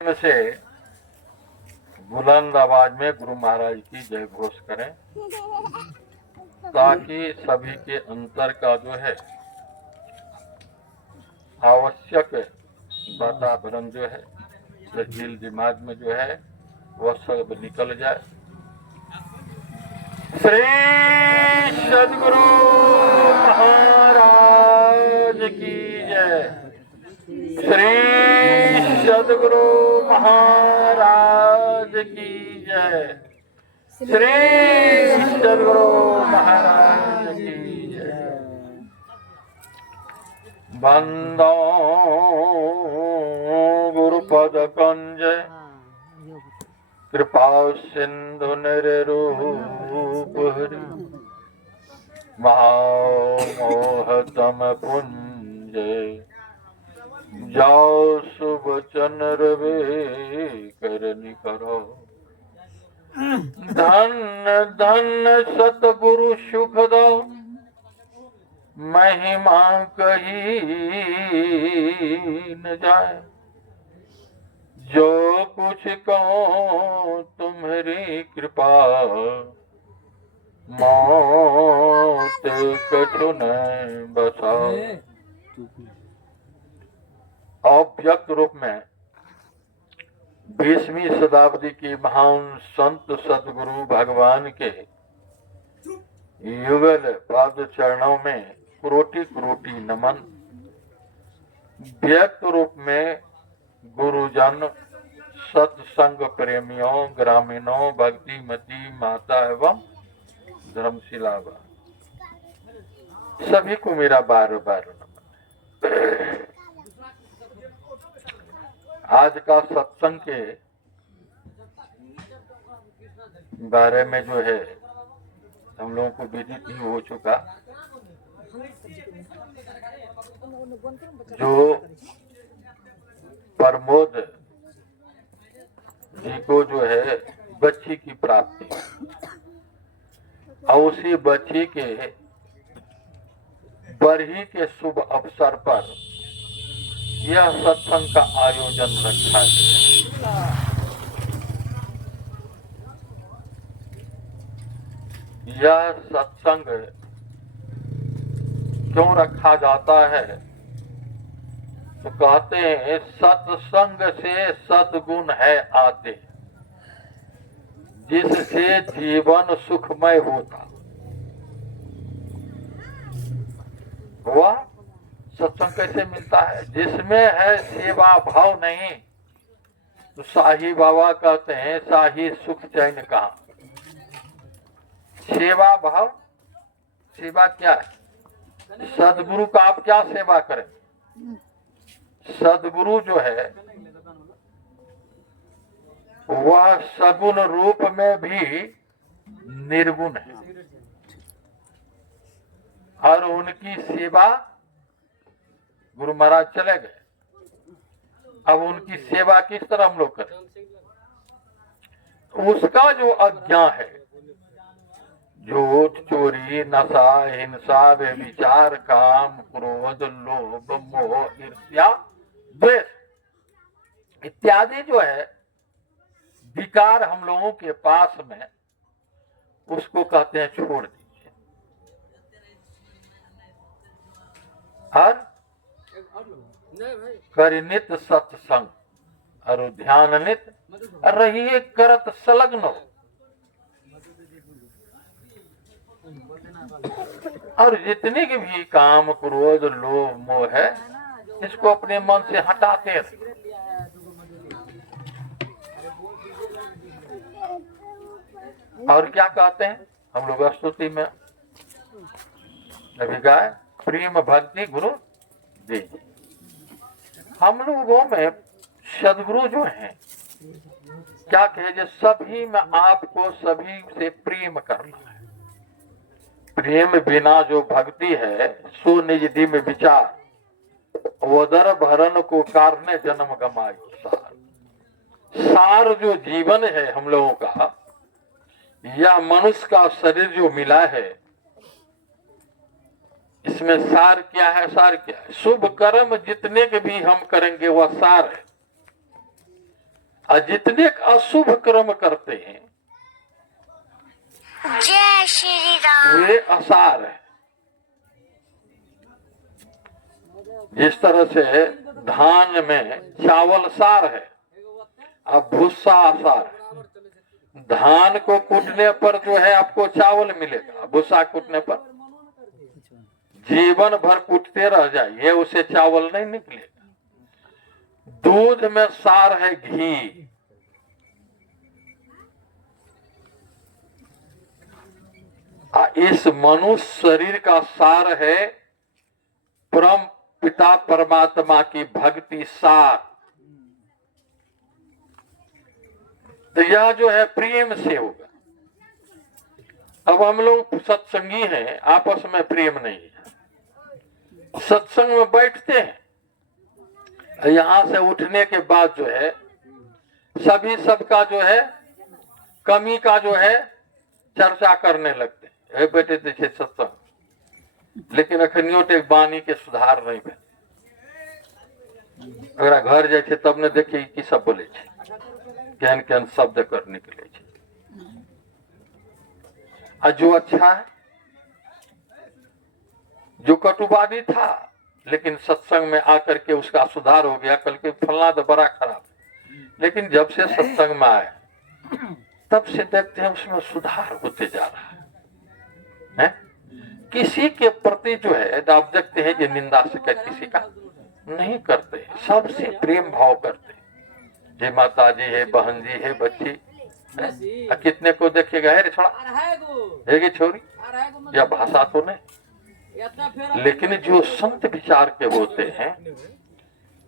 में से बुलंद आवाज में गुरु महाराज की जय घोष करें ताकि सभी के अंतर का जो है आवश्यक वातावरण जो है दिल दिमाग में जो है वह सब निकल जाए। श्री सदगुरु महाराज की जय। श्री सदगुरु महाराज की जय। श्री सदगुरु महाराज की जय। बंदो गुरुपद कंज कृपा सिंधु निरूप हरि महामोहतम पुंज जाओ सुबचन रवे करनी करो। धन धन सतगुरु सुख दो महिमा कही न जाए। जो कुछ कहो तुम्हारी कृपा मौत कछु न बसाओ। अव्यक्त रूप में 20वीं शताब्दी की महान संत सदगुरु भगवान के युगल पाद चरणों में कोटि कोटि नमन। व्यक्त रूप में गुरुजन सत्संग प्रेमियों ग्रामीणों भक्तिमती माता एवं धर्मशिला सभी को मेरा बार बार नमन। आज का सत्संग के बारे में जो है हम लोगों को विदित नहीं हो चुका। जो प्रमोद जी को जो है बच्ची की प्राप्ति और उसी बच्ची के बरही के शुभ अवसर पर यह सत्संग का आयोजन रखा गया। यह सत्संग क्यों रखा जाता है तो कहते हैं सत्संग से सद्गुण है आते जिससे जीवन सुखमय होता। वह सत्संग कैसे मिलता है जिसमें है सेवा भाव नहीं तो साही बाबा कहते हैं साही सुख चैन कहाँ। सेवा भाव सेवा क्या है? सदगुरु का आप क्या सेवा करें? सदगुरु जो है वह सगुण रूप में भी निर्गुण है और उनकी सेवा गुरु महाराज चले गए। अब उनकी सेवा किस तरह हम लोग करें? उसका जो अज्ञा है झूठ चोरी नशा हिंसा व्यभिचार काम क्रोध लोभ मोह ईर्ष्या द्वेष इत्यादि जो है विकार हम लोगों के पास में उसको कहते हैं छोड़ दीजिए। और करिनित सत्संग और ध्याननित रहिए करत संलग्न। और जितने के भी काम क्रोध लोभ मोह है इसको अपने मन से हटाते रहे। और क्या कहते हैं हम लोग स्तुति में अभी गाय प्रेम भक्ति गुरु दीजिए। हम लोगों में सदगुरु जो हैं क्या कहे जो सभी में आपको सभी से प्रेम करना है। प्रेम बिना जो भक्ति है सो निज दिम विचार वदर भरन को कारने जन्म गमाई। सार जो जीवन है हम लोगों का यह मनुष्य का शरीर जो मिला है इसमें सार क्या है? सार क्या है? शुभ कर्म जितने के भी हम करेंगे वह सार है। और जितने अशुभ कर्म करते हैं जय श्री राम। वे असार है। जिस तरह से धान में चावल सार है अब भूसा आसार है। धान को कूटने पर जो है आपको चावल मिलेगा, भूसा कूटने पर जीवन भर कूटते रह जाइए उसे चावल नहीं निकलेगा। दूध में सार है घी, इस मनुष्य शरीर का सार है परम पिता परमात्मा की भक्ति सार। तो यह जो है प्रेम से होगा। अब हम लोग सत्संगी हैं, आपस में प्रेम नहीं है। सत्संग में बैठते हैं, यहां से उठने के बाद जो है सभी सबका जो है कमी का जो है चर्चा करने लगते हैं। बेटे देखे सत्संग, लेकिन अखनियो टेक बानी के सुधार नहीं भेल। अगर घर जाए छे तब ने देखिए की सब बोले छे, केहन केहन शब्द कर निकले छे। और जो अच्छा है, जो कटुवादी था लेकिन सत्संग में आकर के उसका सुधार हो गया, कल के फलना तो बड़ा खराब, लेकिन जब से सत्संग में आए तब से देखते हैं उसमें सुधार होते जा रहा है। किसी के प्रति जो है आप देखते हैं जो निंदा शिकायत किसी का नहीं करते, सबसे प्रेम भाव करते हैं। जे माता जी है, बहन जी है, बच्ची है, कितने को देखेगा है रे छोड़ा है छोरी, या भाषा तो नहीं, लेकिन जो संत विचार के होते हैं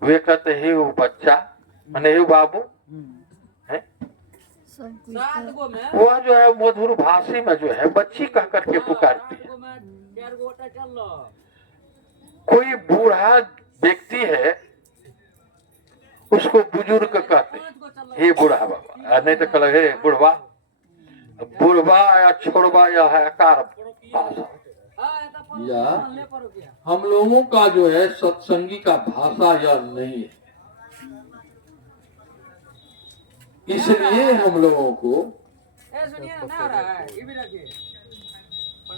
वे कहते हैं वो बच्चा मैंने हे बाबू है, वह जो है मधुर भाषी में जो है बच्ची कह करके पुकारती है। कोई बूढ़ा व्यक्ति है उसको बुजुर्ग कहते हैं, हे बूढ़ा बाबा, नहीं तो कल हे बुढ़वा, बुढ़वा या छोड़वा या है आकार भाषा। या हम लोगों का जो है सत्संगी का भाषा यह नहीं है, इसलिए हम लोगों को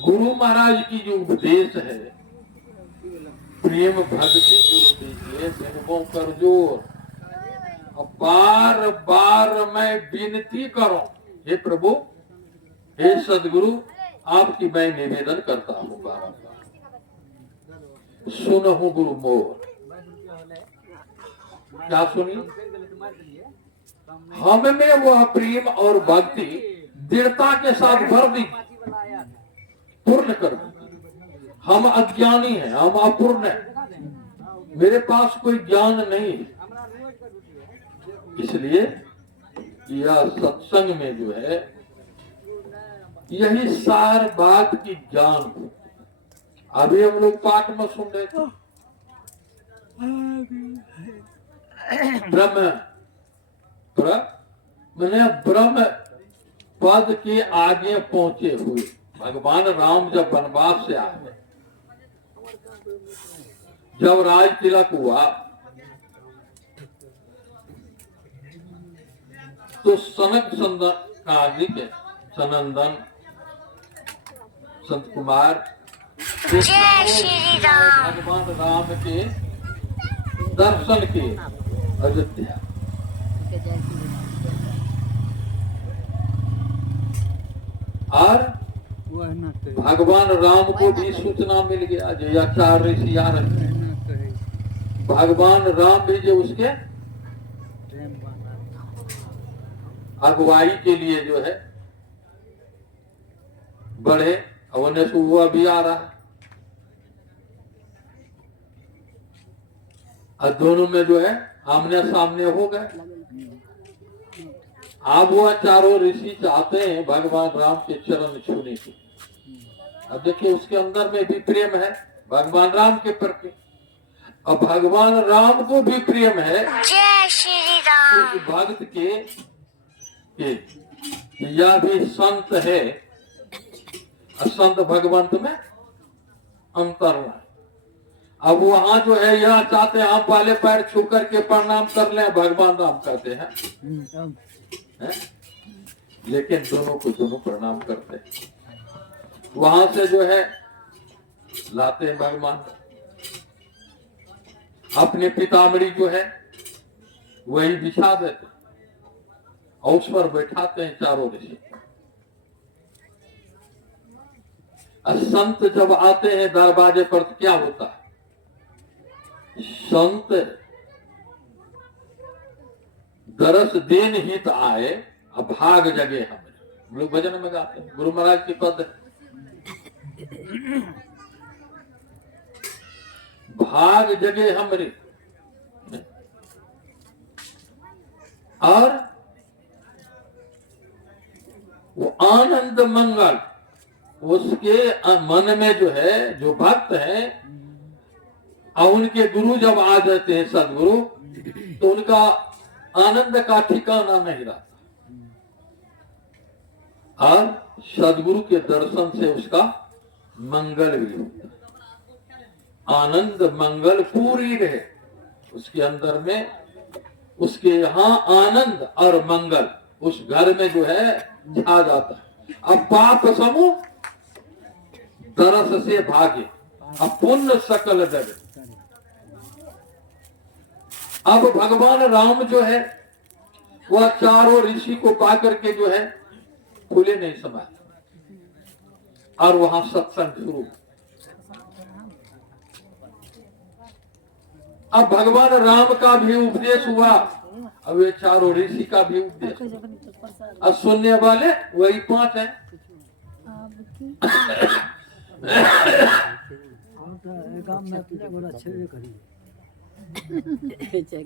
गुरु महाराज की जो उपदेश है प्रेम भक्ति गुरु दीजिए बिनबों कर जोर। बार बार मैं विनती करूं, हे प्रभु, हे सदगुरु, आपकी मैं निवेदन करता हूँ बारंबार, सुनहु गुरु मोर। क्या सुनी? हमें वह प्रेम और भक्ति दृढ़ता के साथ भर दी, पूर्ण कर दी। हम अज्ञानी हैं, हम अपूर्ण हैं, मेरे पास कोई ज्ञान नहीं है, इसलिए यह सत्संग में जो है यही सार बात की ज्ञान। अभी हम लोग पाठ में सुन रहे थे ब्रह्म मैंने ब्रह्म पद के आगे पहुंचे हुए भगवान राम जब वनवास से आए, जब राज तिलक हुआ तो सनक सनंदन संत कुमार भगवान राम के दर्शन के अयोध्या, और भगवान राम को भी सूचना मिल गया जो या चार ऋषि आ रहे हैं, भगवान राम भी जो उसके अगुवाई के लिए जो है बढ़े, उन्हें से हुआ भी आ रहा है, और दोनों में जो है आमने सामने हो गए। अब वह चारों ऋषि चाहते हैं भगवान राम के चरण छूने की। अब देखिए उसके अंदर में भी प्रेम है भगवान राम के प्रति, और भगवान राम को भी प्रेम है जय श्री राम उस भक्त के यह भी संत है, और संत भगवंत में अंतर है। अब वहां जो है यह चाहते हैं हम पहले पैर छू करके प्रणाम कर लें, भगवान राम करते हैं, हैं? लेकिन दोनों को दोनों प्रणाम करते हैं। वहां से जो है लाते हैं भगवान, अपने पितामरी जो है वही बिछा देते और उस पर बैठाते हैं चारों ऋषि। संत जब आते हैं दरवाजे पर तो क्या होता है, संत दरस देन हित आए अब भाग जगे हमें, लोग भजन में गाते हैं, गुरु महाराज की पद भाग जगे हमरे। और वो आनंद मंगल उसके मन में जो है, जो भक्त है और उनके गुरु जब आ जाते हैं सदगुरु, तो उनका आनंद का ठिकाना नहीं रहता। और सदगुरु के दर्शन से उसका मंगल भी होता है, आनंद मंगल पूरी रहे उसके अंदर में, उसके यहाँ आनंद और मंगल उस घर में जो है छा जाता है। अब पाप समूह दरस से भागे, अब पुण्य सकल जग। अब भगवान राम जो है वह चारों ऋषि को पा करके जो है खुले नहीं समाये, और वहां सत्संग शुरू। अब भगवान राम का भी उपदेश हुआ, अब ये चारों ऋषि का भी उपदेश। अब सुनने वाले वही 5 हैं।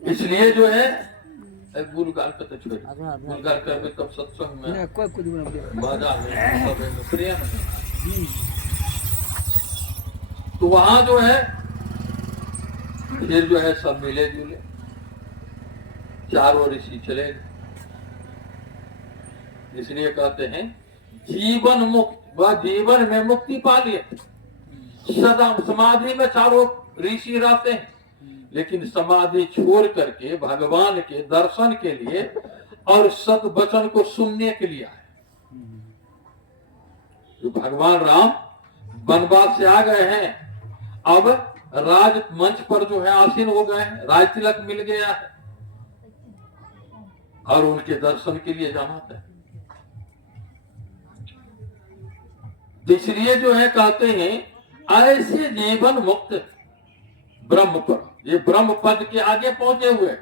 इसलिए जो है गुलगाल पे तो छोड़, गुलगाल कर तब सत्संग में मजा में प्रेम। तो वहां जो है फिर जो है सब मिले जुले, चारों ऋषि चले। इसलिए कहते हैं जीवन मुक्त, वह जीवन में मुक्ति पा लिए। सदा समाधि में चारों ऋषि रहते हैं, लेकिन समाधि छोड़ करके भगवान के दर्शन के लिए और सत वचन को सुनने के लिए आए। जो भगवान राम वनवास से आ गए हैं, अब राज मंच पर जो है आसीन हो गए हैं, राज तिलक मिल गया है और उनके दर्शन के लिए जाना था। इसलिए जो है कहते हैं ऐसे जीवन मुक्त ब्रह्म पर, ये ब्रह्म पद के आगे पहुंचे हुए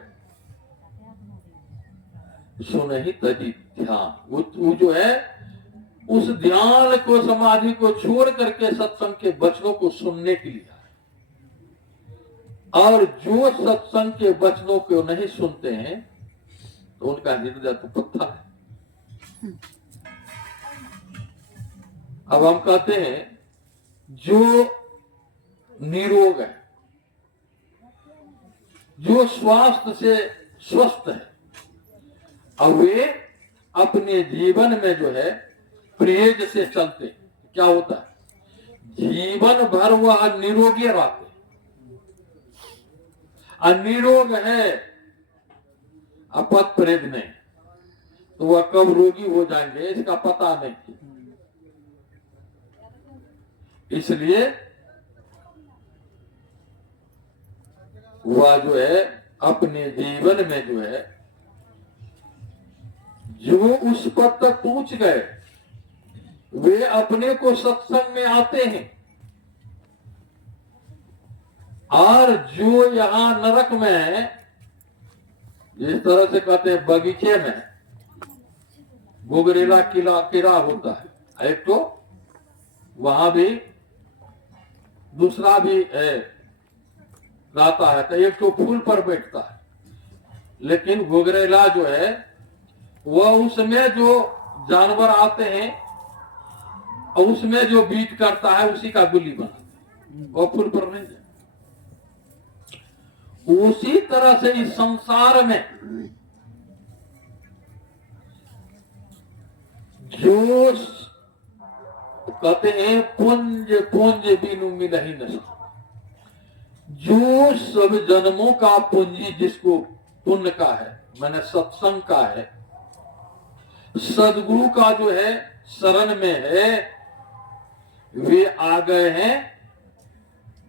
सुनहि तजी ध्यान, वो जो है उस ध्यान को, समाधि को छोड़ करके सत्संग के वचनों को सुनने के लिए। और जो सत्संग के वचनों को नहीं सुनते हैं तो उनका हृदय तो पत्थर है। अब हम कहते हैं जो निरोग है, जो स्वास्थ्य से स्वस्थ है, और वे अपने जीवन में जो है प्रेज से चलते, क्या होता है जीवन भर वह निरोगी रहते। अनिरोग है, अपत प्रेग नहीं, तो वह कब रोगी हो जाएंगे इसका पता नहीं। इसलिए वह जो है अपने जीवन में जो है, जो उस पद तक पहुंच गए वे अपने को सत्संग में आते हैं। और जो यहाँ नरक में है, जिस तरह से कहते हैं बगीचे में गोगरेला कीड़ा होता है, एक तो वहां भी दूसरा भी रहता है, तो एक तो फूल पर बैठता है, लेकिन गोगरेला जो है वह उसमें जो जानवर आते हैं और उसमें जो बीट करता है उसी का गुल्ली बनाता है, वह फूल पर नहीं जाए। उसी तरह से इस संसार में जो कहते हैं पुंज पुंज बिनु मिलहि नहीं, जो सब जन्मों का पूंजी जिसको पुण्य का है, मैंने सत्संग का है, सदगुरु का जो है शरण में है, वे आ गए हैं,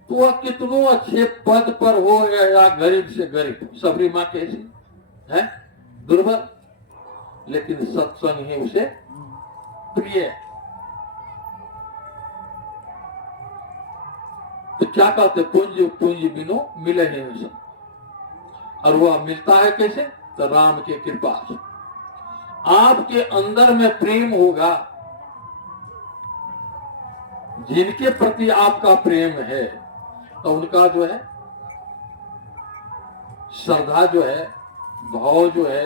तो वह कितनों अच्छे पद पर हो या गरीब से गरीब, सबरी माँ कैसी है, दुर्बल, लेकिन सत्संग ही उसे प्रिय है। तो क्या कहते, पुंज पुंज बिनो मिले नहीं उसे, और वह मिलता है कैसे, तो राम के कृपा से। आपके अंदर में प्रेम होगा, जिनके प्रति आपका प्रेम है, तो उनका जो है श्रद्धा जो है, भाव जो है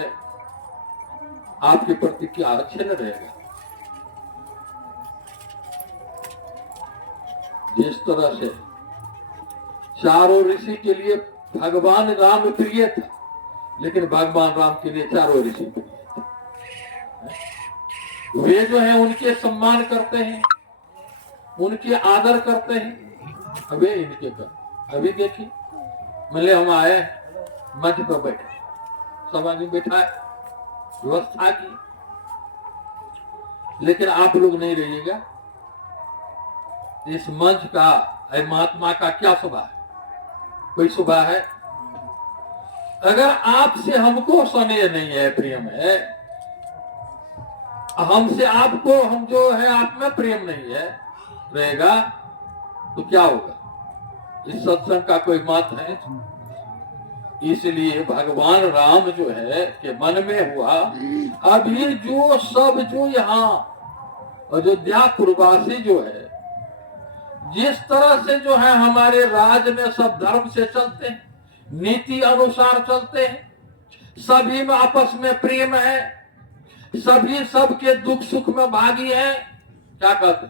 आपके प्रति क्या अच्छे न रहेगा। जिस तरह से चारों ऋषि के लिए भगवान राम प्रिय था, लेकिन भगवान राम के लिए चारों ऋषि प्रिय थे। वे जो है उनके सम्मान करते हैं, उनके आदर करते हैं, अबे इनके कर। अभी देखिए, मतलब हम आए मंच पर बैठे, सब आदमी बैठा है, व्यवस्था की, लेकिन आप लोग नहीं रहिएगा। इस मंच का, महात्मा का क्या स्वभाव है, कोई स्वभाव है? अगर आपसे हमको स्नेह नहीं है, प्रेम है, हमसे आपको, हम जो है आप में प्रेम नहीं है रहेगा, तो क्या होगा? इस सत्संग का कोई मत है? इसलिए भगवान राम जो है के मन में हुआ, अभी जो सब जो यहाँ अयोध्या पूर्वासी जो है, जिस तरह से जो है हमारे राज में सब धर्म से चलते हैं, नीति अनुसार चलते हैं, सभी में आपस में प्रेम है, सभी सबके दुख सुख में भागी हैं। क्या कहते,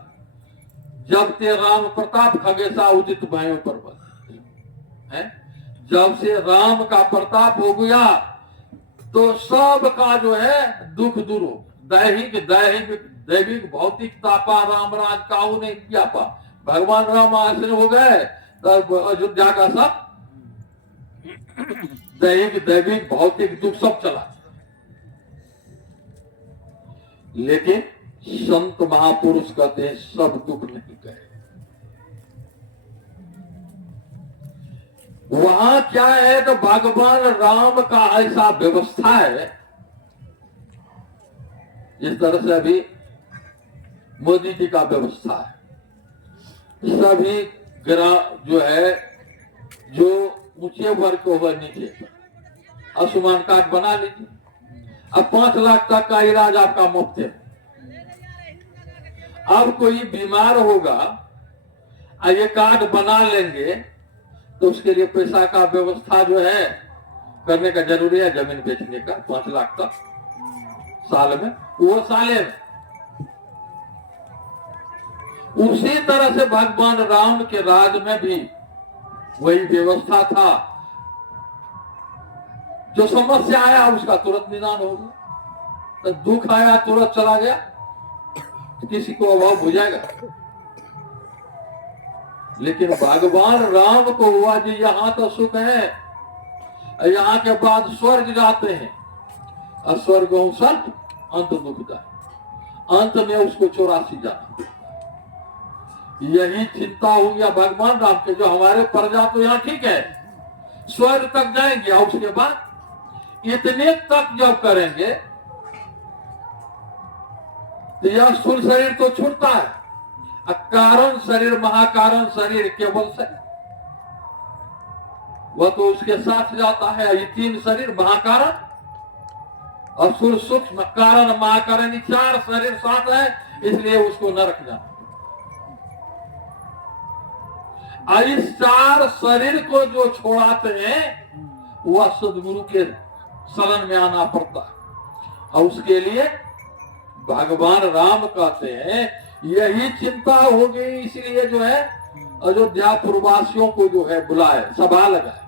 जब ते राम प्रताप खगेशा उदित भयो पर्वत है, जब से राम का प्रताप हो गया तो सब का जो है दुख दूर हो, दैहिक दैहिक दैविक भौतिक तापा राम राज काऊ ने किया पा, भगवान राम आश्रय हो गए, तब अयोध्या का सब दैहिक दैविक भौतिक दुख सब चला। लेकिन संत महापुरुष कहते हैं सब दुख नहीं गए। वहां क्या है, तो भगवान राम का ऐसा व्यवस्था है, जिस तरह से अभी मोदी जी का व्यवस्था है, सभी ग्राम जो है, जो ऊंचे वर्ग को वह नीचे, आयुष्मान कार्ड बना लीजिए, अब 5 लाख तक का इलाज आपका मुफ्त है। अब कोई बीमार होगा, ये कार्ड बना लेंगे, तो उसके लिए पैसा का व्यवस्था जो है करने का जरूरी है, जमीन बेचने का 5 लाख तक साल में, वो साले में। उसी तरह से भगवान राम के राज में भी वही व्यवस्था था, जो समस्या आया उसका तुरंत निदान हो गया, तो दुख आया तुरंत चला गया, किसी को अभाव बुझाएगा। लेकिन भगवान राम को हुआ जी यहाँ तो सुख है, यहाँ के बाद स्वर्ग जाते हैं, और स्वर्ग संत अंत दुखदा, अंत में उसको 84 जाना। यही चिंता हो गया भगवान राम के, जो हमारे प्रजा तो यहाँ ठीक है, स्वर्ग तक जाएंगे, और उसके बाद इतने तक जब करेंगे तो यह स्थूल शरीर तो छूटता है, कारण शरीर महाकारण शरीर केवल से वह तो उसके साथ जाता है। ये 3 शरीर महाकारण, असुर सूक्ष्म कारण महाकारण, 4 शरीर साथ है, इसलिए उसको नरक जाना। इस 4 शरीर को जो छोड़ाते हैं वह सदगुरु के शरण में आना पड़ता है, और उसके लिए भगवान राम कहते हैं यही चिंता हो गई, इसलिए जो है अयोध्या पूर्ववासियों को जो है बुलाए, सभा लगाए,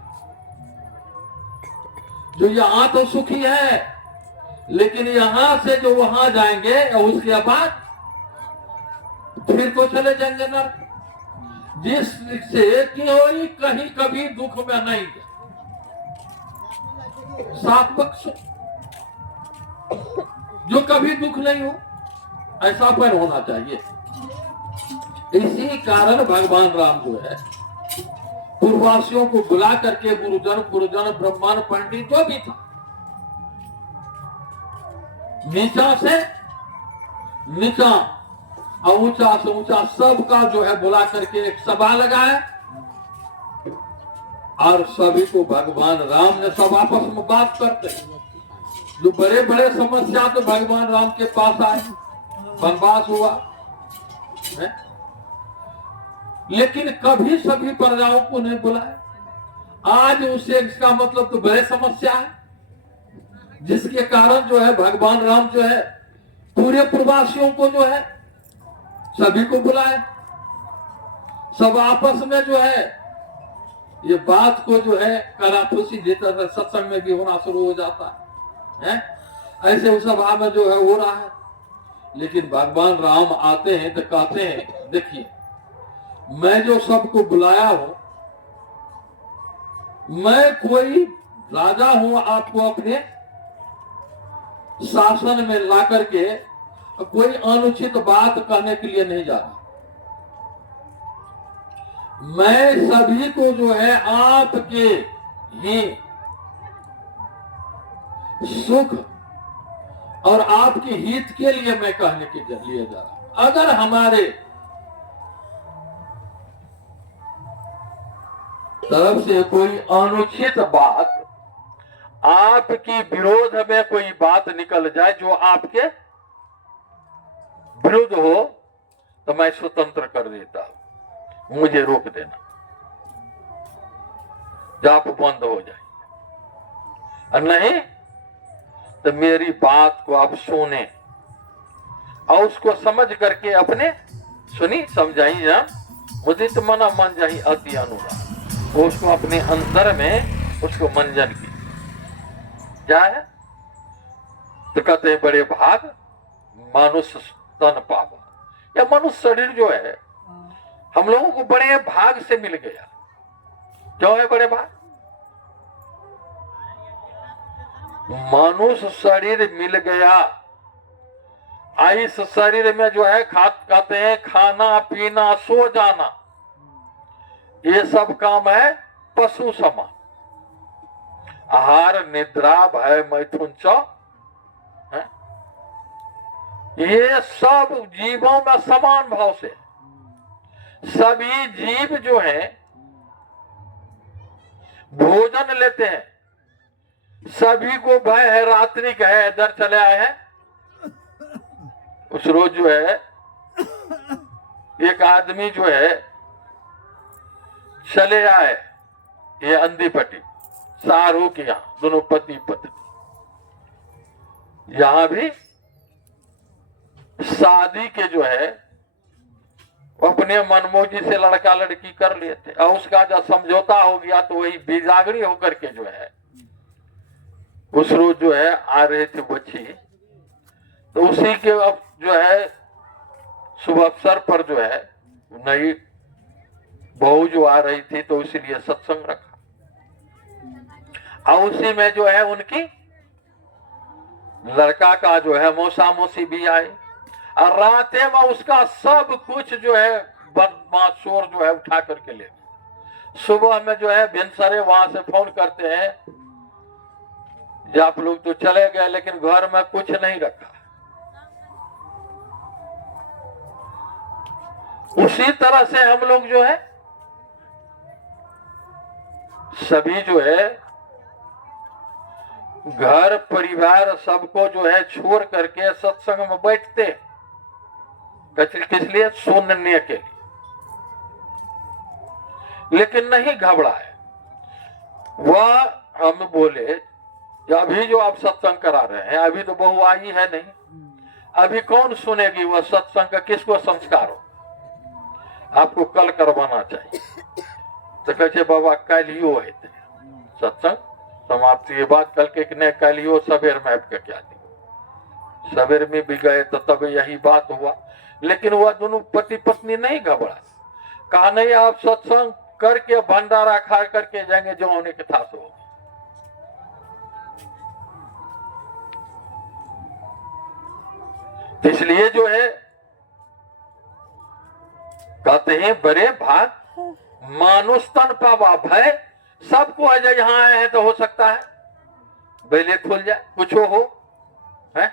जो यहाँ तो सुखी है, लेकिन यहाँ से जो वहां जाएंगे और उसके बाद फिर तो चले जाएंगे नरक। जिससे कोई कहीं कभी दुख में नहीं जाए। सात पक्ष जो कभी दुख नहीं हो, ऐसा पर होना चाहिए। इसी कारण भगवान राम जो है पूर्ववासियों को बुला करके गुरुजन ब्राह्मण पंडित जो भी था, नीचा से नीचा और ऊंचा से ऊंचा सबका जो है बुला करके एक सभा लगाए और सभी को भगवान राम ने सब आपस में बात करते। जो बड़े बड़े समस्या तो भगवान राम के पास आए, वनवास हुआ है? लेकिन कभी सभी प्रजाओं को नहीं बुलाया। आज उसे इसका मतलब तो बड़े समस्या है, जिसके कारण जो है भगवान राम जो है पूरे प्रवासियों को जो है सभी को बुलाए, सब आपस में जो है ये बात को जो है कराफूसी देता था। सत्संग में भी होना शुरू हो जाता है, ऐसे उस सभा में जो है हो रहा है। लेकिन भगवान राम आते हैं तो कहते हैं, देखिए मैं जो सबको बुलाया हूं, मैं कोई राजा हूं आपको अपने शासन में ला करके कोई अनुचित बात कहने के लिए नहीं जा रहा। मैं सभी को जो है आपके ही सुख और आपके हित के लिए मैं कहने के लिए जा रहा। अगर हमारे तरफ से कोई अनुचित बात, आपकी विरोध में कोई बात निकल जाए जो आपके विरुद्ध हो, तो मैं स्वतंत्र कर देता हूं, मुझे रोक देना, जाप बंद हो जाए। और नहीं तो मेरी बात को आप सुने और उसको समझ करके अपने सुनी समझाई जा मुदित मना मन जाही अति अनुराग, वो उसको अपने अंदर में उसको मंजन की। क्या है तो कहते हैं बड़े भाग मनुष्य तन पावा। या मनुष्य शरीर जो है हम लोगों को बड़े भाग से मिल गया। क्यों है बड़े भाग? मनुष्य शरीर मिल गया। इस शरीर में जो है कहते हैं खाना पीना सो जाना, ये सब काम है पशु समान। आहार निद्रा भय मैथुन चौ, ये सब जीवों में समान भाव से। सभी जीव जो है भोजन लेते हैं, सभी को भय है, रात्रि का है, इधर चले आए हैं। उस रोज जो है एक आदमी जो है चले आए, ये अंधीपट्टी शाहरुख के यहाँ, दोनों पति पत्नी, यहां भी शादी के जो है अपने मनमोजी से लड़का लड़की कर लेते, और उसका जब समझौता हो गया तो वही बेजागरी होकर के जो है उस रोज जो है आ रहे थे बच्ची, तो उसी के अब जो है शुभ अवसर पर जो है नई बहू जो आ रही थी, तो इसीलिए सत्संग रखा। और उसी में जो है उनकी लड़का का जो है मौसा मौसी भी आए, और राते में उसका सब कुछ जो है बदमाश चोर जो है उठा करके ले गए। सुबह में जो है भिनसरे वहां से फोन करते हैं कि आप लोग तो चले गए लेकिन घर में कुछ नहीं रखा। उसी तरह से हम लोग जो है सभी जो है घर परिवार सबको जो है छोड़ करके सत्संग में बैठते, किस लिए? सुनने के लिए। लेकिन नहीं घबराए। वह हम बोले अभी जो आप सत्संग करा रहे हैं, अभी तो बहू आई है नहीं, अभी कौन सुनेगी वह सत्संग का? किसको संस्कार हो? आपको कल करवाना चाहिए। तो कहे बाबा कलियो है सत्संग समाप्ति के बाद, कल के नहीं कलियो सवेर में आपका क्या दी, सवेर में भी गए तो तब यही बात हुआ। लेकिन वह दोनों पति पत्नी नहीं घबरा, कहा नहीं आप सत्संग करके भंडारा खा करके जाएंगे, जो होने के था सो। तो इसलिए जो है कहते हैं बड़े भाग मानुष तन पावा भय। सबको है जो यहाँ आए हैं तो हो सकता है बेले खुल जाए, कुछ हो है,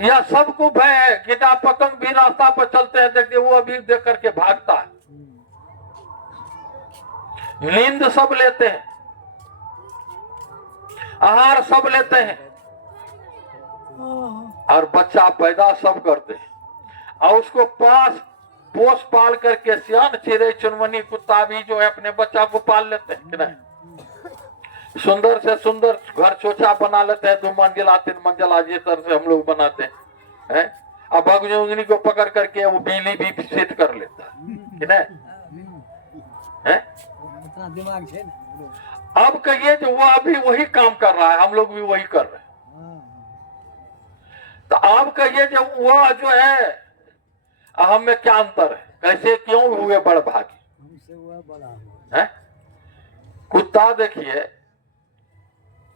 या सबको भय है। कीटा पतंग भी रास्ता पर चलते हैं, देखिए वो अभी देख करके भागता है। नींद सब लेते हैं, आहार सब लेते हैं, और बच्चा पैदा सब करते हैं, और उसको पास पोस पाल करके सियान चिरे चुनमनी कुत्ता भी जो है अपने बच्चा को पाल लेते हैं कि नहीं। सुंदर से सुंदर घर चोचा बना लेते हैं, 2 मंजिला 3 मंजिला जिस तरह से हम लोग बनाते हैं। अब भगनी को पकड़ करके वो बिजली भी सेट कर लेता है कि नहीं है? दिमाग है। अब कहिए जो वो अभी वही काम कर रहा है, हम लोग भी वही कर रहे हैं। तो आप कहिए जो वह जो है हम में क्या अंतर है, कैसे क्यों हुए बड़ भागी? हमसे हुआ बड़ा है कुत्ता, देखिए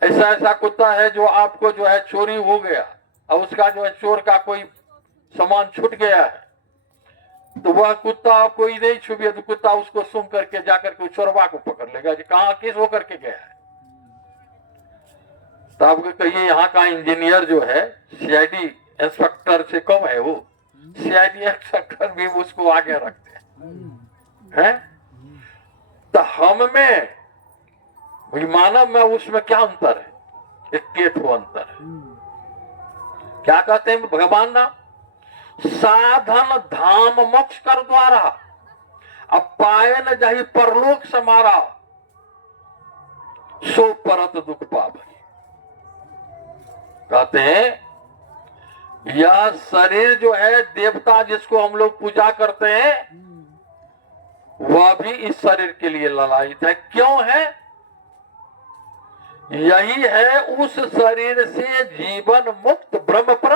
ऐसा ऐसा कुत्ता है जो आपको जो है चोरी हो गया और उसका जो है चोर का कोई सामान छूट गया है, तो वह कुत्ता कोई नहीं छुपे तो कुत्ता उसको सूंघ करके जाकर के चोरवा को पकड़ लेगा कि कहाँ किस होकर के गया है। तो आपको कहिए यहाँ का इंजीनियर जो है सीआईडी इंस्पेक्टर से कम है, वो सीआईडी इंस्पेक्टर भी उसको आगे रखते हैं। तो हम में वही मानव में उसमें क्या अंतर है? एक केठो अंतर है। क्या कहते हैं भगवान नाम? साधन धाम मोक्ष कर द्वारा, अब पाए न जाहि परलोक समारा, सो परत दुख पावे। कहते हैं यह शरीर जो है देवता जिसको हम लोग पूजा करते हैं वह भी इस शरीर के लिए ललायित है। क्यों है? यही है उस शरीर से जीवन मुक्त ब्रह्म पर।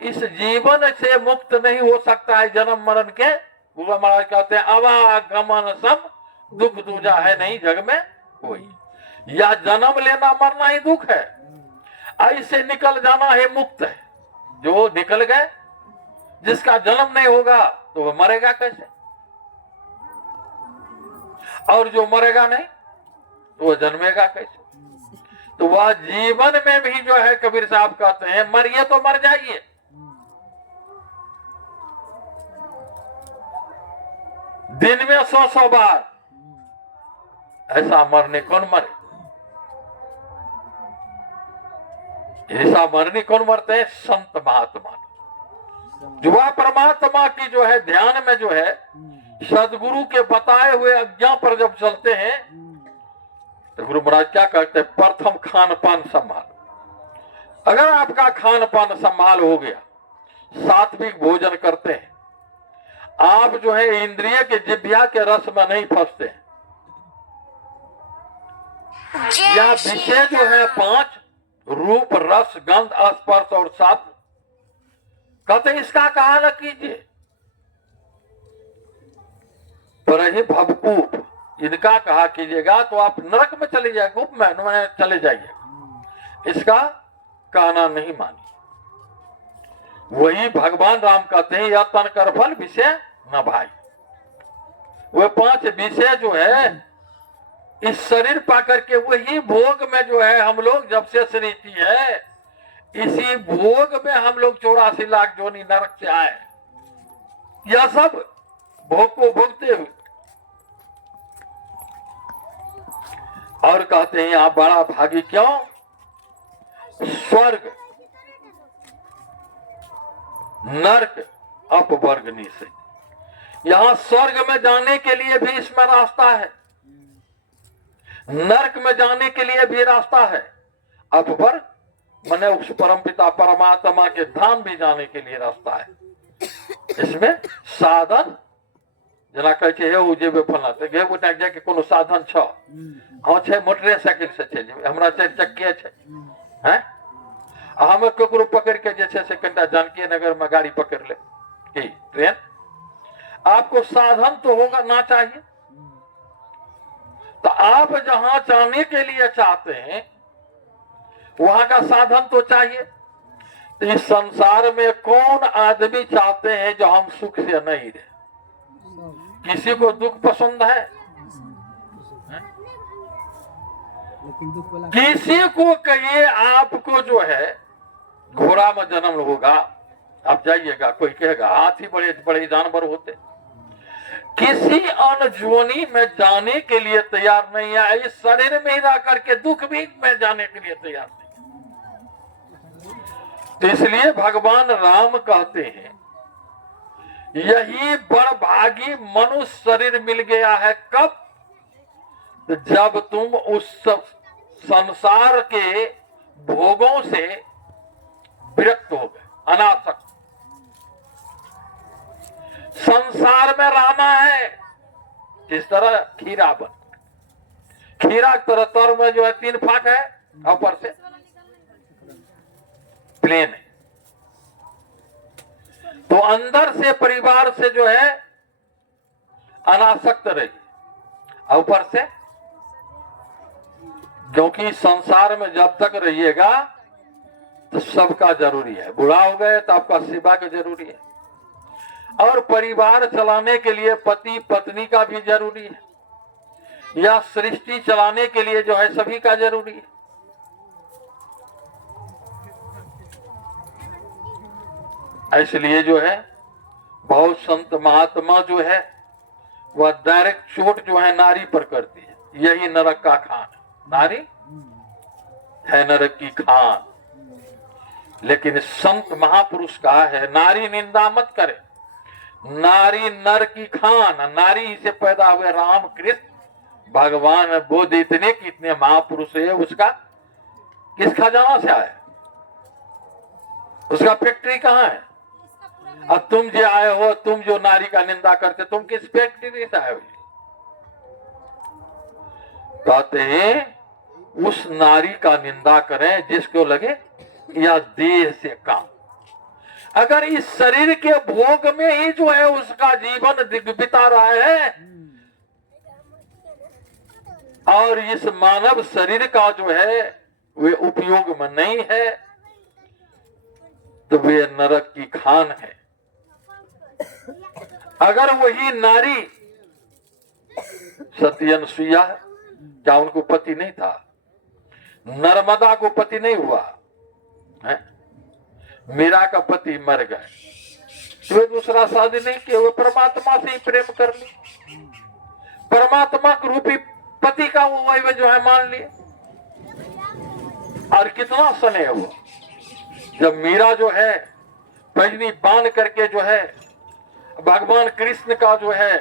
इस जीवन से मुक्त नहीं हो सकता है जन्म मरण के। गुरु महाराज कहते हैं आवागमन सब दुख दूजा है नहीं जग में कोई। यह जन्म लेना मरना ही दुख है, ऐसे निकल जाना है मुक्त है। जो निकल गए, जिसका जन्म नहीं होगा तो वह मरेगा कैसे, और जो मरेगा नहीं तो वह जन्मेगा कैसे? तो वह जीवन में भी जो है कबीर साहब कहते हैं मरिए तो मर जाइए, दिन में 100 बार। ऐसा मरने कौन मरे? ऐसा मरने कौन मरते हैं? संत महात्मा। जो वह परमात्मा की जो है ध्यान में जो है सदगुरु के बताए हुए आज्ञा पर जब चलते हैं तो गुरु महाराज क्या करते हैं? प्रथम खान पान संभाल। अगर आपका खान पान संभाल हो गया, सात्विक भोजन करते हैं, आप जो है इंद्रिय के जिह्वा के रस में नहीं फंसते हैं। यह विषय जो है 5 रूप रस गंध स्पर्श और सात, कहते इसका कहा न कीजिए। पर ही भवकूप इनका कहा कीजिएगा तो आप नरक में चले जाएंगे, गुप में चले जाइए। इसका कहना नहीं मानिए। वही भगवान राम कहते हैं या तन कर फल विषय न भाई। वह 5 विषय जो है इस शरीर पाकर के वही भोग में जो है हम लोग जब से रीति है, इसी भोग में हम लोग 84 लाख जोनी नरक से आए। यह सब भोग को भोगते हुए और कहते हैं यहां बड़ा भागी क्यों? स्वर्ग नरक अपवर्ग निषेध। यहां स्वर्ग में जाने के लिए भी इसमें रास्ता है, नरक में जाने के लिए भी रास्ता है, अपवर्ग मने उस परम पिता परमात्मा के धाम भी जाने के लिए रास्ता है। इसमें साधन जना कहे छे हे जेबे फला तो गे गोटा जाके कोनो साधन छ हां छे मोटरसाइकिल से चल हमरा 4 चक्के छे हैं हम ककरो पकड़ के जे छे से कटा जानकी नगर में गाड़ी पकड़ ले की ट्रेन आपको साधन तो होगा ना चाहिए। तो आप जहां जाने के लिए चाहते हैं वहां का साधन तो चाहिए। तो इस संसार में कौन आदमी चाहते हैं जो हम सुख से नहीं रहे? किसी को दुख पसंद है? लेकिन दुख वाला किसी को कहिए आपको जो है घोड़ा में जन्म होगा, आप जाइएगा, कोई कहेगा हाथी बड़े बड़े जानवर होते। किसी अन्य जोनी में जाने के लिए तैयार नहीं है। इस शरीर में ही रह करके दुख भी में जाने के लिए तैयार नहीं। तो इसलिए भगवान राम कहते हैं यही बड़ भागी मनुष्य शरीर मिल गया है। कब? तो जब तुम उस संसार के भोगों से विरक्त हो गए, अनासक्त। संसार में रहना है इस तरह खीरा बन, खीरा की तरह तर में जो है 3 फाक है, ऊपर से प्लेन है। तो अंदर से परिवार से जो है अनासक्त रहिए, ऊपर से, क्योंकि संसार में जब तक रहिएगा तो सबका जरूरी है। बुढ़ा हो गए तो आपका सेवा का जरूरी है, और परिवार चलाने के लिए पति पत्नी का भी जरूरी है, या सृष्टि चलाने के लिए जो है सभी का जरूरी है। इसलिए जो है बहुत संत महात्मा जो है वह डायरेक्ट चोट जो है नारी पर करती है। यही नरक का खान है, नारी है नरक की खान। लेकिन संत महापुरुष कहा है नारी निंदा मत करे, नारी नर की खान। नारी से पैदा हुए राम कृष्ण भगवान बुद्ध, इतने कितने महापुरुष है, उसका किस खजाना से आया? उसका फैक्ट्री कहाँ है? अब तुम जो आए हो, तुम जो नारी का निंदा करते, तुम किस फैक्ट्री से आए हो? कहते हैं उस नारी का निंदा करें जिसको लगे या देह से काम। अगर इस शरीर के भोग में ही जो है उसका जीवन बिता रहा है और इस मानव शरीर का जो है वे उपयोग में नहीं है, तो वे नरक की खान है। अगर वही नारी सती अनुसुईया, क्या उनको पति नहीं था? नर्मदा को पति नहीं हुआ है? मीरा का पति मर गए, वे दूसरा शादी नहीं किया, वो परमात्मा से ही प्रेम कर ली, परमात्मा के रूपी पति का वो वही जो है मान लिए। और कितना स्नेह हुआ जब मीरा जो है पैजनी बांध करके जो है भगवान कृष्ण का जो है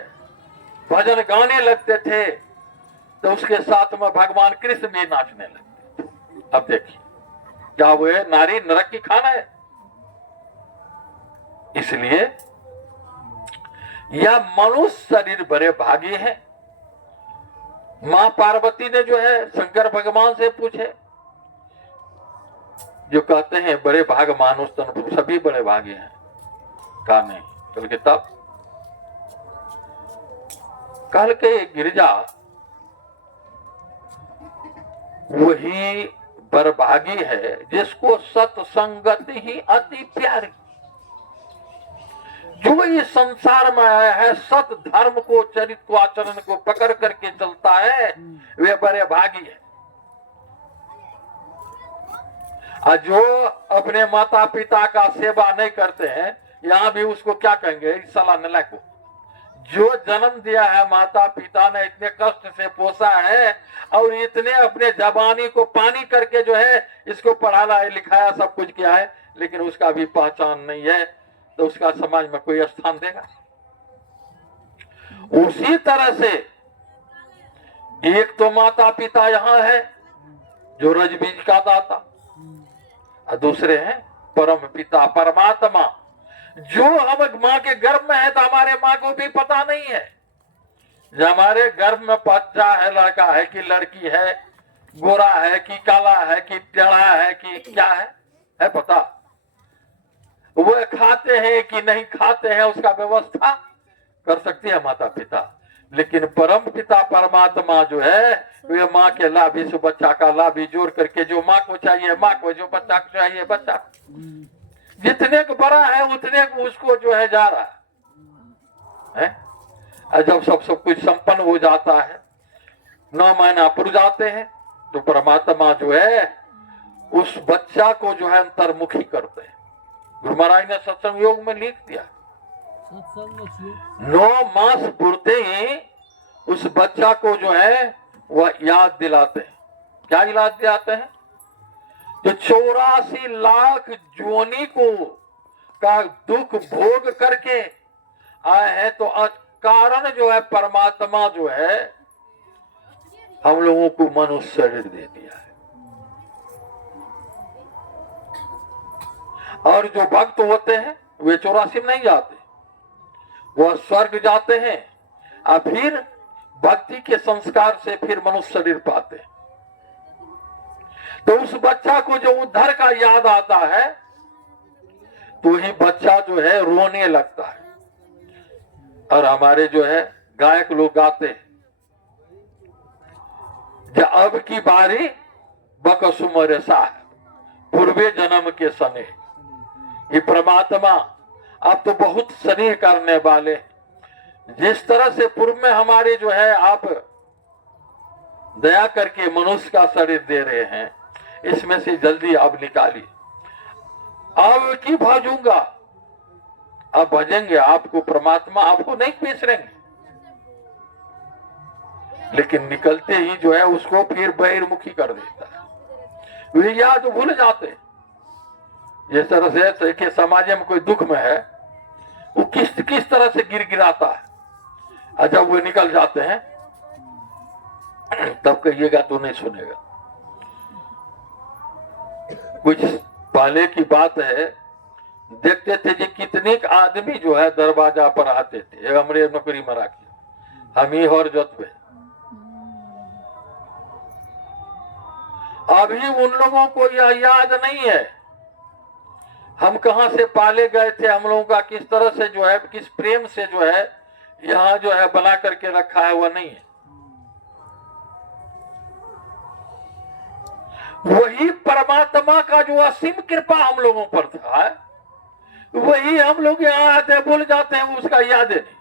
भजन गाने लगते थे, तो उसके साथ में भगवान कृष्ण भी नाचने लगते। अब देखिए क्या वो है नारी नरक की खाना है। इसलिए यह मनुष्य शरीर बड़े भागी हैं। मां पार्वती ने जो है शंकर भगवान से पूछे, जो कहते हैं बड़े भाग मानुष तन, सभी बड़े भागे हैं। कहा नहीं, कल के तब कल के गिरजा वही बरभागी है जिसको सत्संगति ही अति प्यारी। जो इस संसार में आया है सत धर्म को चरित्र आचरण को पकड़ करके चलता है वे बड़े भागी है। और जो अपने माता पिता का सेवा नहीं करते हैं, यहाँ भी उसको क्या कहेंगे? साला नलायक को। जो जन्म दिया है माता पिता ने इतने कष्ट से पोसा है और इतने अपने जवानी को पानी करके जो है इसको पढ़ाया है लिखाया सब कुछ किया है, लेकिन उसका भी पहचान नहीं है, तो उसका समाज में कोई स्थान देगा? उसी तरह से एक तो माता पिता यहाँ है जो रजबीज का दाता, और दूसरे हैं परम पिता परमात्मा। जो हम माँ के गर्भ में है तो हमारे माँ को भी पता नहीं है। जो हमारे गर्भ में बच्चा है, लड़का है कि लड़की है, गोरा है कि काला है कि टेढ़ा है कि क्या है पता? वो खाते हैं कि नहीं खाते हैं उसका व्यवस्था कर सकती है माता पिता, लेकिन परम पिता परमात्मा जो है वे माँ के लाभ, इस बच्चा का लाभ ही जोड़ करके जो माँ को चाहिए माँ को, जो बच्चा को चाहिए बच्चा को, जितने को बड़ा है उतने को उसको जो है जा रहा है। और जब सब कुछ संपन्न हो जाता है, 9 महीना पुर जाते हैं, तो परमात्मा जो है उस बच्चा को जो है अंतर्मुखी करते हैं। गुरु महाराज ने सत्संग योग में लिख दिया, 9 मास पुरते ही उस बच्चा को जो है वह याद दिलाते हैं। क्या याद दिलाते हैं? जो 84 लाख जोनी को का दुख भोग करके आए हैं, तो कारण जो है परमात्मा जो है हम लोगों को मनुष्य शरीर दे दिया है। और जो भक्त होते हैं वे 84 नहीं जाते, वह स्वर्ग जाते हैं और फिर भक्ति के संस्कार से फिर मनुष्य शरीर पाते हैं। तो उस बच्चा को जो उद्धार का याद आता है, तो ही बच्चा जो है रोने लगता है। और हमारे जो है गायक लोग गाते हैं, जब अब की बारी बकसुमर साहब पूर्वे जन्म के सने, ये परमात्मा आप तो बहुत स्नेह करने वाले, जिस तरह से पूर्व में हमारे जो है आप दया करके मनुष्य का शरीर दे रहे हैं, इसमें से जल्दी आप निकालिए। अब की भजूंगा, अब भजेंगे आपको, परमात्मा आपको नहीं बिसरेंगे, लेकिन निकलते ही जो है उसको फिर बहिर्मुखी कर देता है। वे याद भूल जाते हैं। जिस तरह से कि समाज में कोई दुख में है, वो किस तरह से गिराता है, और जब वो निकल जाते हैं तब कहिएगा तो नहीं सुनेगा। कुछ पहले की बात है, देखते थे कि कितने आदमी जो है दरवाजा पर आते थे, हमरे नौकरी में राखी हम ही और जोत पे। अभी उन लोगों को यह याद नहीं है हम कहां से पाले गए थे, हम लोगों का किस तरह से जो है, किस प्रेम से जो है यहाँ जो है बना करके रखा है, वह नहीं है। वही परमात्मा का जो असीम कृपा हम लोगों पर था, वही हम लोग यहाँ आते हैं भूल जाते हैं, उसका याद नहीं।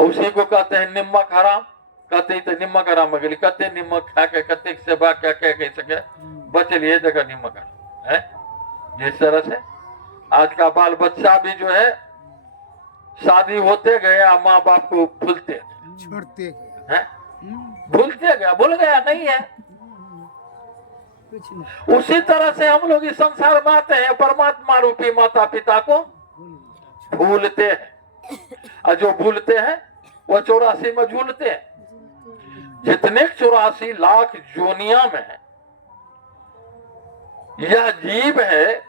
उसी को कहते हैं निम्मक हराम, कहते तो निम्मक हराम गली, कहते निम्मक खा के कहते सेवा क्या क्या कह सके बच लिए जगह निम्मक है। जिस तरह से आज का बाल बच्चा भी जो है शादी होते गया माँ बाप को भूलते छोड़ते हैं, भूलते गया, भूल गया नहीं है। कुछ नहीं। उसी तरह से हम लोग इस संसार में आते हैं, परमात्मा रूपी माता पिता को भूलते हैं, और जो भूलते हैं वह 84 में झूलते हैं। जितने 84 लाख जोनिया में यह जीव है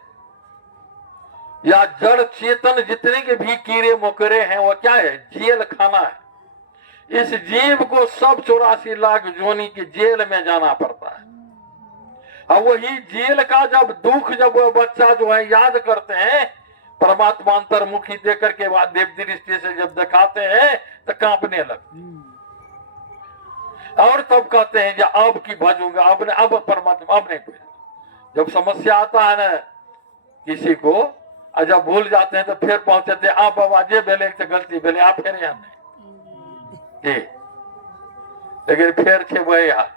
या जड़ चेतन जितने के भी कीड़े मकोड़े हैं, वह क्या है? जेल खाना है। इस जीव को सब 84 लाख जोनी की जेल में जाना पड़ता है। और वही जेल का जब दुख जब वह बच्चा जो है याद करते हैं, परमात्मा अंतर्मुखी देकर के बाद देव दृष्टि से जब दिखाते हैं तो कांपने लगते, और तब कहते हैं कि अब की भजूंगा, अब परमात्मा अब नहीं कोई। जब समस्या आता है ना किसी को, और जब भूल जाते हैं तो फिर पहुंचे थे आप बाबा जे बेले से गलती बेले आप फिर यहाँ नहीं, लेकिन फिर छे वही हाल।